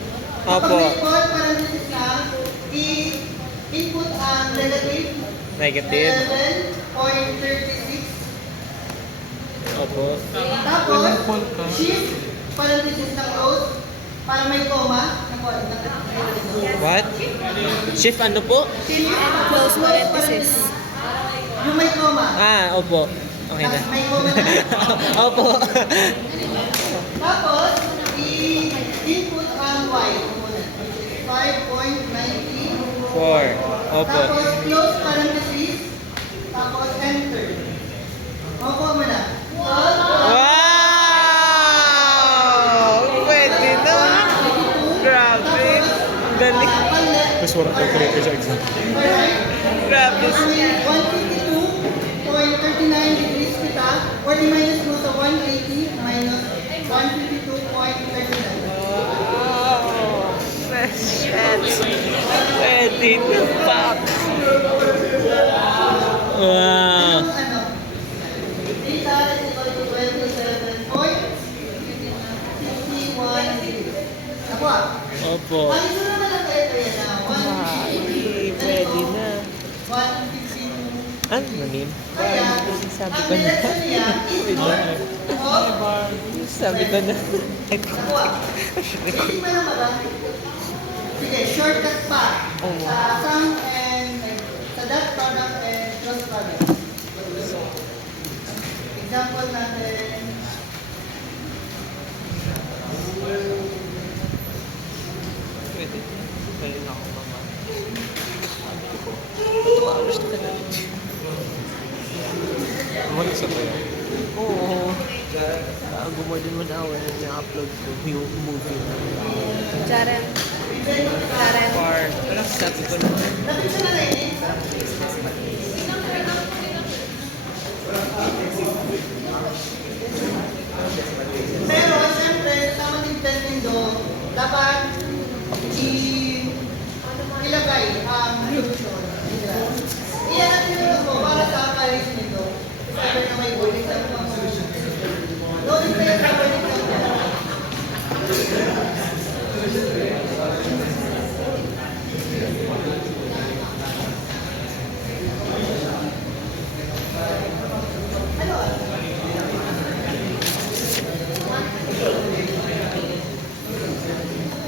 Opo. Kapag may Paul parenthesis na, i-input ang negative Negative. 11.36. Opo. Tapos, shift, parenthesis ng rows, para may comma. What? Shift ano po? Shift, Close parenthesis. yung may comma. Ah, opo. Okay na. Tapos may comma na. Opo. Tapos, i-input ang y component, which is 5.90. 4. Opo. Tapos, close parenthesis. Tapos, enter. Opo mo na. Wow! Pwede na! Grabe! Galing! Tapos walang calculator sa exam. Grabe! Ang 152.39 degrees kita, or i-minus mo sa 180 minus 152.39. Wow! Shit! Pwede na, Pops! Wow! Ano? Data is equal to 27.61 degrees. Nakuha? Opo. Ang isa naman ang kaya na Pwede na. 152. Ano namin? Kaya, Sabi ang ko na. direction niya is north of Sabi ko na. Ay, nakuha. Hindi mo naman ba? Sige, shortcut pa. Oo. Sa sum and sa dot product and cross product. Example natin. Pwede. Pwede na ako mama. 2 hours na ka Wala sa tayo. Oo. Bago more than 1 hour na upload ko yung movie na. Jaren. Jaren. Par. Sabi ko na. Lapit siya na rin eh. Pero siyempre, tama din Nintendo, dapat ilagay ang solution. Iyan ang tinulog mo para sa comparison nito. Sabi na may bowling na ang solution. Noon kayo sa bowling na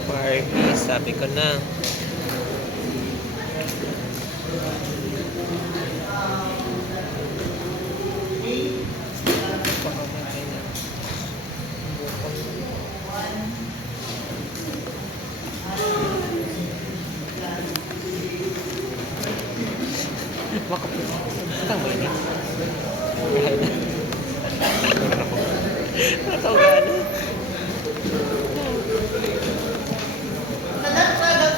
Party, sabi ko na. Tama yun. Natawag na. sa dot product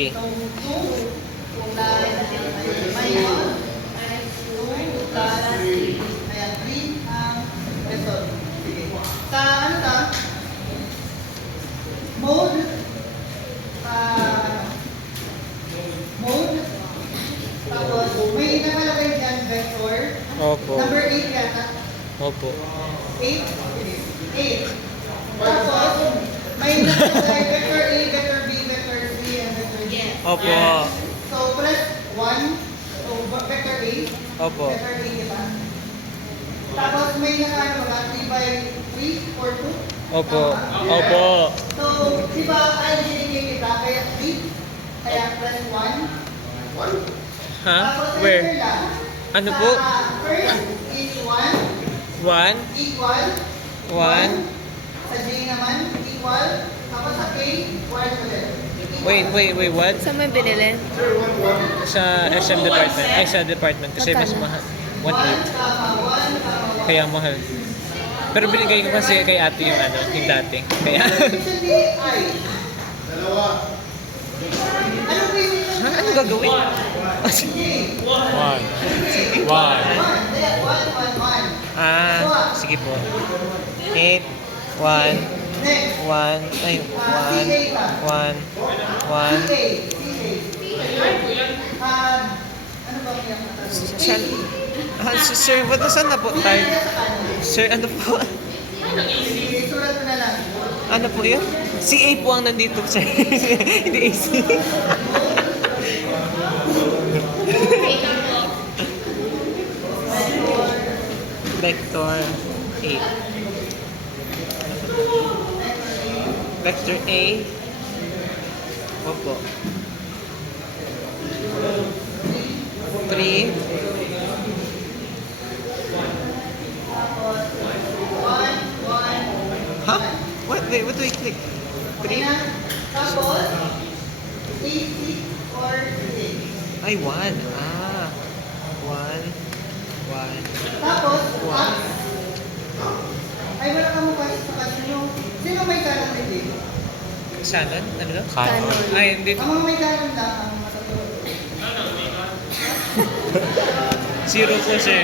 3. So, 2 minus 2 plus 3. Ayan, 3 ang result. Sige. Sa ano ta? Mode. Mode. Tapos, may nakalagay dyan vector. Opo. Number 8 yata. Opo. 8. 8. Tapos, may nakalagay vector A, vector B, vector C, and vector D. Opo. So, plus 1. So, vector A. Opo. Vector A, diba? Tapos, may nakaano mga 3 by 3 or 2. Opo. Tama? Opo. So, di ba, algebraic kita, kaya 3, kaya plus 1. Ha? Tapos, Where? center lang. Ano Sa po? first is 1 1, equal 1. Sa J naman, equal. Tapos sa K, 1 ulit. Wait, what? Saan mo binili? Sa SM department. Ay, sa department kasi mas mahal. 1.8. 1, Kaya mahal. Pero binigay ko kasi kay ate yung ano, yung dati. Kaya, Usually, I. Ano ba yung ha? Ano gagawin? J? 1. 1. 1. Kaya 1. Ah, sige po. 8, 1, Next. 1, ay, 1, 1, 1. CK. Ano ba yung Saan? Sir, ba't saan na po tayo? Sir, ano po? Surat ko na lang. Ano po yun? CA po ang nandito, sir. Hindi AC. Vector 8. Vector A. Opo. 3. Ha? What? Wait, what do I click? 3? Tapos, AC or J. Ay, 1. Ah. 1. 1. Tapos, up. Ay, wala ka mukha sa kasi yung... Sino may kanan hindi? Sanon? Ano daw? Canon. Ay, hindi. Ang mga may kanan lang ang matutulog. 0 po, sir.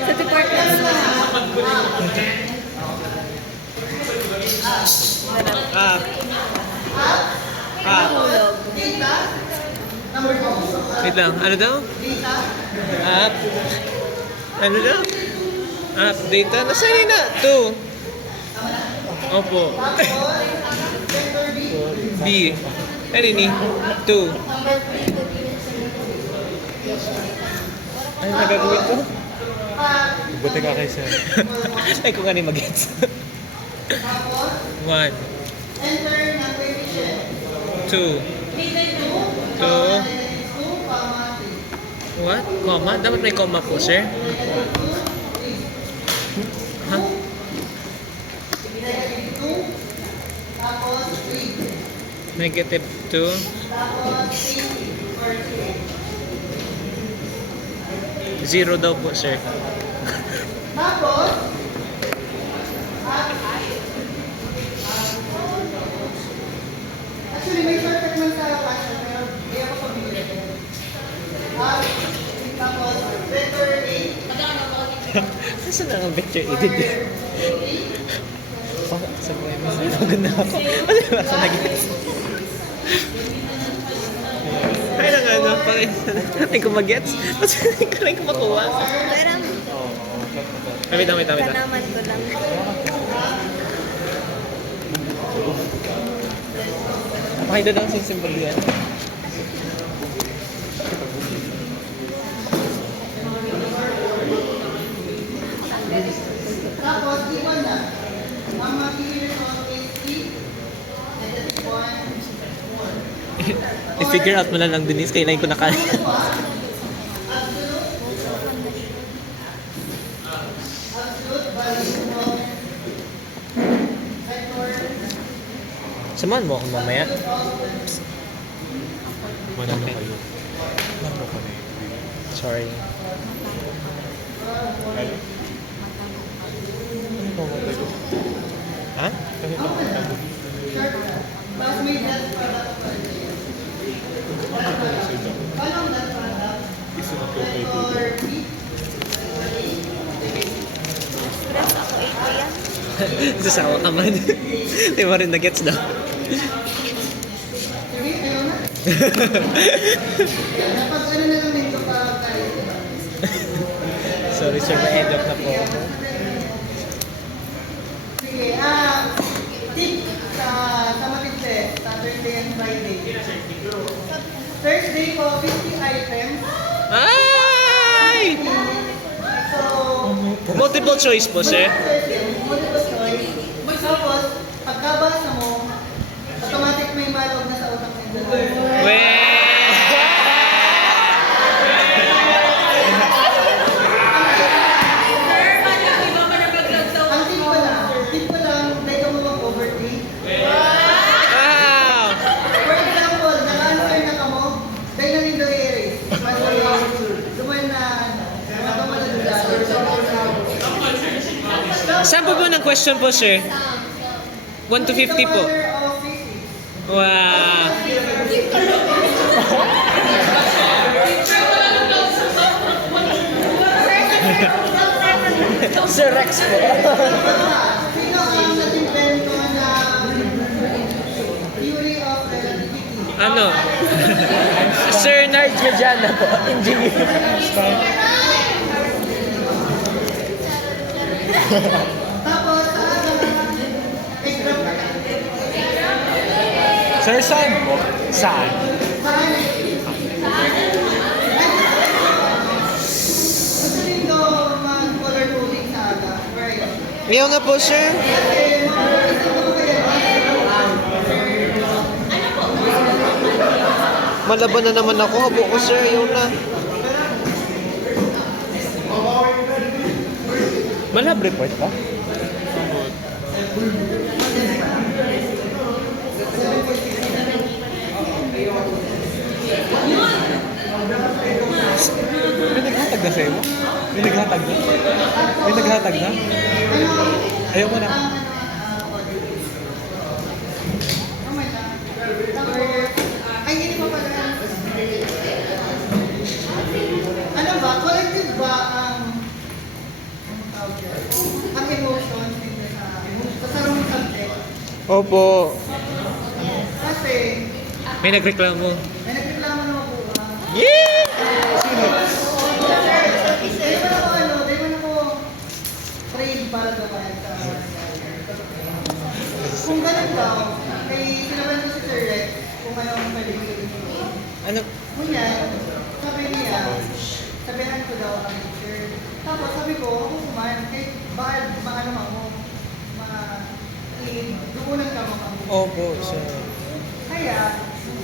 Sa department mo. Up. Up. Hulog. Data. Number 2. Wait lang. Ano daw? Data. Up. Ano daw? Up. Data. Nasaan na? 2. Opo. Tapos, vector B. B. Ano ni? 2. Number 3. Ano nagagawin ko? Buti ka kay sir. Ay, kung ano yung mag-gets. Tapos, 1. enter ng coefficient. 2. 2, 3. What? Comma? Dapat may comma po, sir. Ha? Negative 2. Tapos, 3. Negative 2. Tapos, 80 or 2. 0 daw po, sir. Tapos, actually, may shortcut man sa fashion, pero hindi ako pabili. Tapos, vector 8. Saan na ang vector edit? Sa buhay mo, sir. Maganda ako. Ano ba? Sa nag-gets? Ay, lang ano. Pag ko mag-gets. Mas ko rin ko makuha. Pero, Wait lang. kanaman ko lang. Pakita daw sa symbol yan. Tapos, equal na. Ang magiging result is 3, negative 1, 4. I-figure out mo na lang, Denise. Kailangan ko na kaya. Absolute value of vector Samahan mo ako mamaya. Wala na Okay. kayo. Ano kami? Sorry. Ay. Ano ba mga tayo? Ha? Ano ba mga tayo? short. Tapos may death product. or B? Stress ako, 8 ko yan. Sasawa ka man. Di mo rin na-gets daw. Sige, ayaw na. Napag ano na lang nito pa tayo. Sorry sir, na-end up na po ako. Sige, tip sa matipid, Saturday and Friday. Thursday po, 50 items. Ay! So, Multiple choice po, sir. multiple choice. Tapos, pagkabasa mo, automatic may malog na sa utak mo. Ang tip ko lang, dahil mo mag-overthink. Wow! For example, naka-answer na ka mo, dahil na nindo i-erase. Duman na, nakamalagula. Saan po ng question po, sir? 1 to 50 po. Wow! Sir Rex po. Sino ang nag-invento na theory of relativity? Ano? Sir Nard Gajana po, engineer. Tapos, extra pa. Sir, saan po? Saan? Gusto nindo mag-color coding sa aga. Right? Ayaw na po, sir. Kasi, gusto ko kaya Malaban na naman ako. Habo ko, sir. Ayaw na. Malab report ka? May naghatag na sa'yo? May naghatag na? May naghatag na? Ayaw mo na. Ay, hindi mo pala. Ano ba? Collective ba ang emotions nito sa sarong subject? Opo. Kasi, May nagreklamo. may nagreklamo na mabuha. Yeah! Di ba ako train para gawin sa kung ganun daw, kay sinaban ko si Sir Rex kung ano ang pwede ko gawin. Ano? Ngunyan, sabi niya, sabihan ko daw ang teacher. Tapos sabi ko, ako kumain, kahit maano ako, duunan ka mga Opo, sir. Kaya,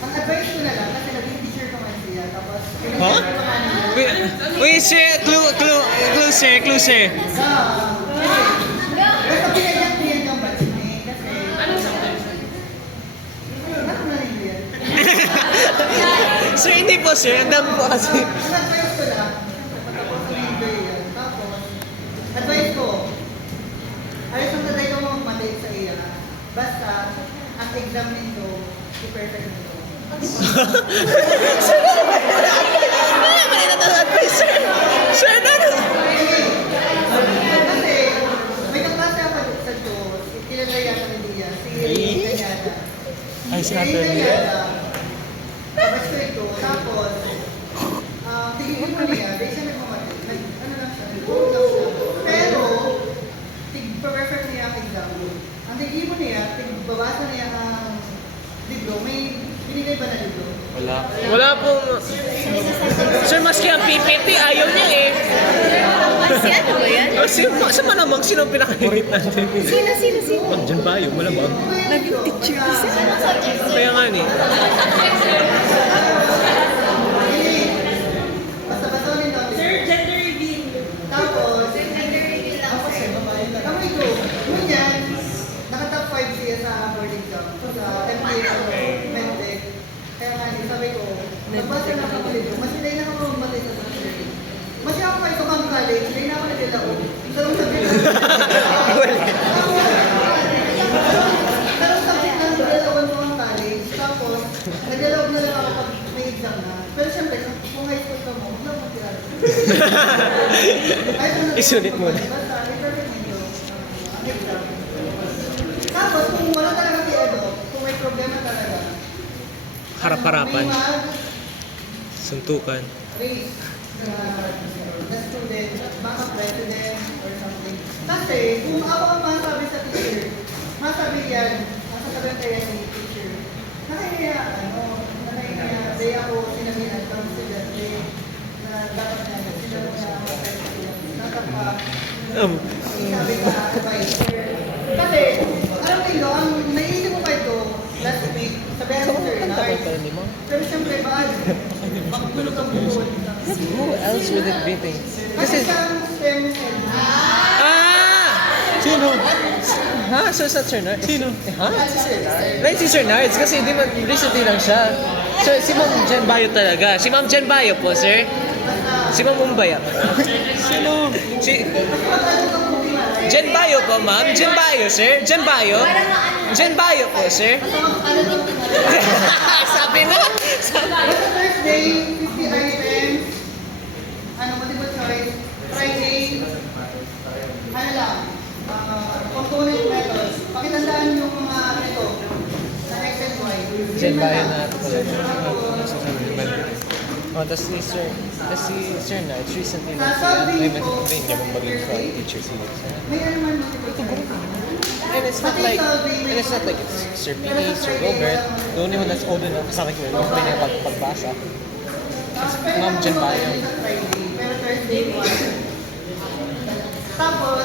ang advice ko na lang, kasi naging teacher ko man siya, tapos Huh? Wait, sir. Clue, sir. Basta pinagyan niya ng batch niya, kasi... Ano na rin yan? Sir, hindi po, sir. Ang dami po kasi. Ang advice ko lang, tapos na-enjoy yan. Tapos, advice ko, ayos ang taday ko magmatay sa iya. Basta, ang exam nito, i-perfect nito. Sir, ano ba? Ano ba na ito advice, sir? Sir, ano? Kasi, may kaklase ako sa Diyos, kilala yan kami diya, si Kanyada. Ay, Si sinabi niya. Kanyada, tapos ko ito, tapos, tigigil mo niya, dahil siya nagmamatay, ano lang siya, nag-hold lang siya. Pero, tig-perfect niya ang exam. Ang tigigil mo niya, tig-babasa niya ang libro, may binigay ba na libro? Wala. Wala pong... Sir, maski ang PPT, ayaw niya eh. Si ano ba yan? Sa malamang, sino ang pinakahirit natin? Sino? Diyan ba yun? Malamang. Naging teacher kasi. Kaya nga ni. Basta-basta ulit natin. Sir, gender reveal. Tapos, kami ko, ngunyan, naka-top 5 siya sa board exam. Sa MPA, Medtech. Kaya nga, sabi ko, nagbasa na ako dito, mas hindi na ako mamatay sa subject. Mas ako pa ito kang college, hindi na ako naglalao. Sarong subject lang. Sarong subject lang, naglalawin ko ang college. Tapos, naglalawin na lang ako pag may exam na. Pero syempre, kung high school ka mo, wala mo tirado. Isulit muna. Basta, may perfect video. Tapos, kung wala talaga si Edo, kung may problema talaga, Harap-harapan. may Suntukan. raise the student, baka president or something. Kasi, kung ako ang masabi sa teacher, masabi yan, masasabihan kaya ni teacher, nakaya, day ako sinabihan ng estudyante na dapat niya, sila mo na nakapa, sabi ka, advisor. Kasi, alam mo yun, ang naisip ko pa ito, last week, sabihan ko sir, Kanta ko pa ni mo. pero siyempre, baka makapulot ang buhod. Who else would it be? Kasi sa STEM, Sino? Ha? So sa Sir Nards? Sino? Ha? Right, si Sir Nards. Kasi di ba, recently lang siya. So, si Ma'am Jen Bayo talaga. Si Ma'am Jen Bayo po, sir. Si Ma'am Umbaya. Sino? Si... Jen Bayo po, ma'am. Jen Bayo, sir. Jen Bayo. Jen Bayo po, sir. Sabi na. basta Thursday, 50 items, multiple choice, Friday, component methods. Pakitandaan yung mga ito, na X and Y. Jen Bayo na ito pala. Oh, tas si Sir Nards recently lang siya. May masasabihin niya mong maging front teacher si Sir. May ano man multiple choice. And it's not like it's Sir P, Sir Robert. The only one that's old enough sa akin yun, yung may pagbasa. Ma'am Jen Bayo. Pero Thursday, tapos,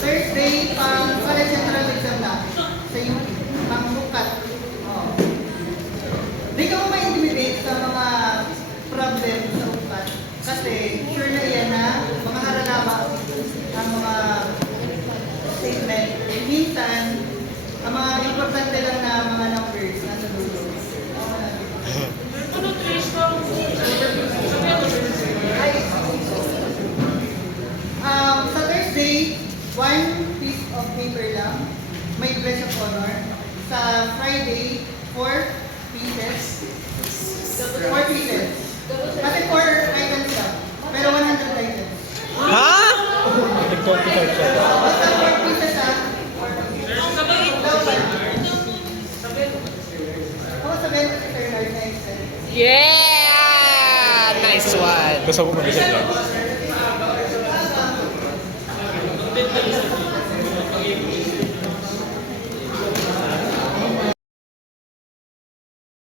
Thursday, pang college central exam na sa UP, pang bukat. Oh. Di ka mo ma-intimidate sa mga problem sa bukat. Kasi, sure na yan na mga haralaba ang mga statement. Minsan, ang mga importante lang na mga numbers nasa dulo. Sa Thursday, one piece of paper lang. May pledge of honor. Sa Friday, 4 pieces. 4 pieces. Kasi 4 items lang. Pero 100 items. Ha? Basta 4 pieces ha. Ako sabihin ko si Sir Lord na exam. Yeah! Nice one! Gusto ko mag-isip lang.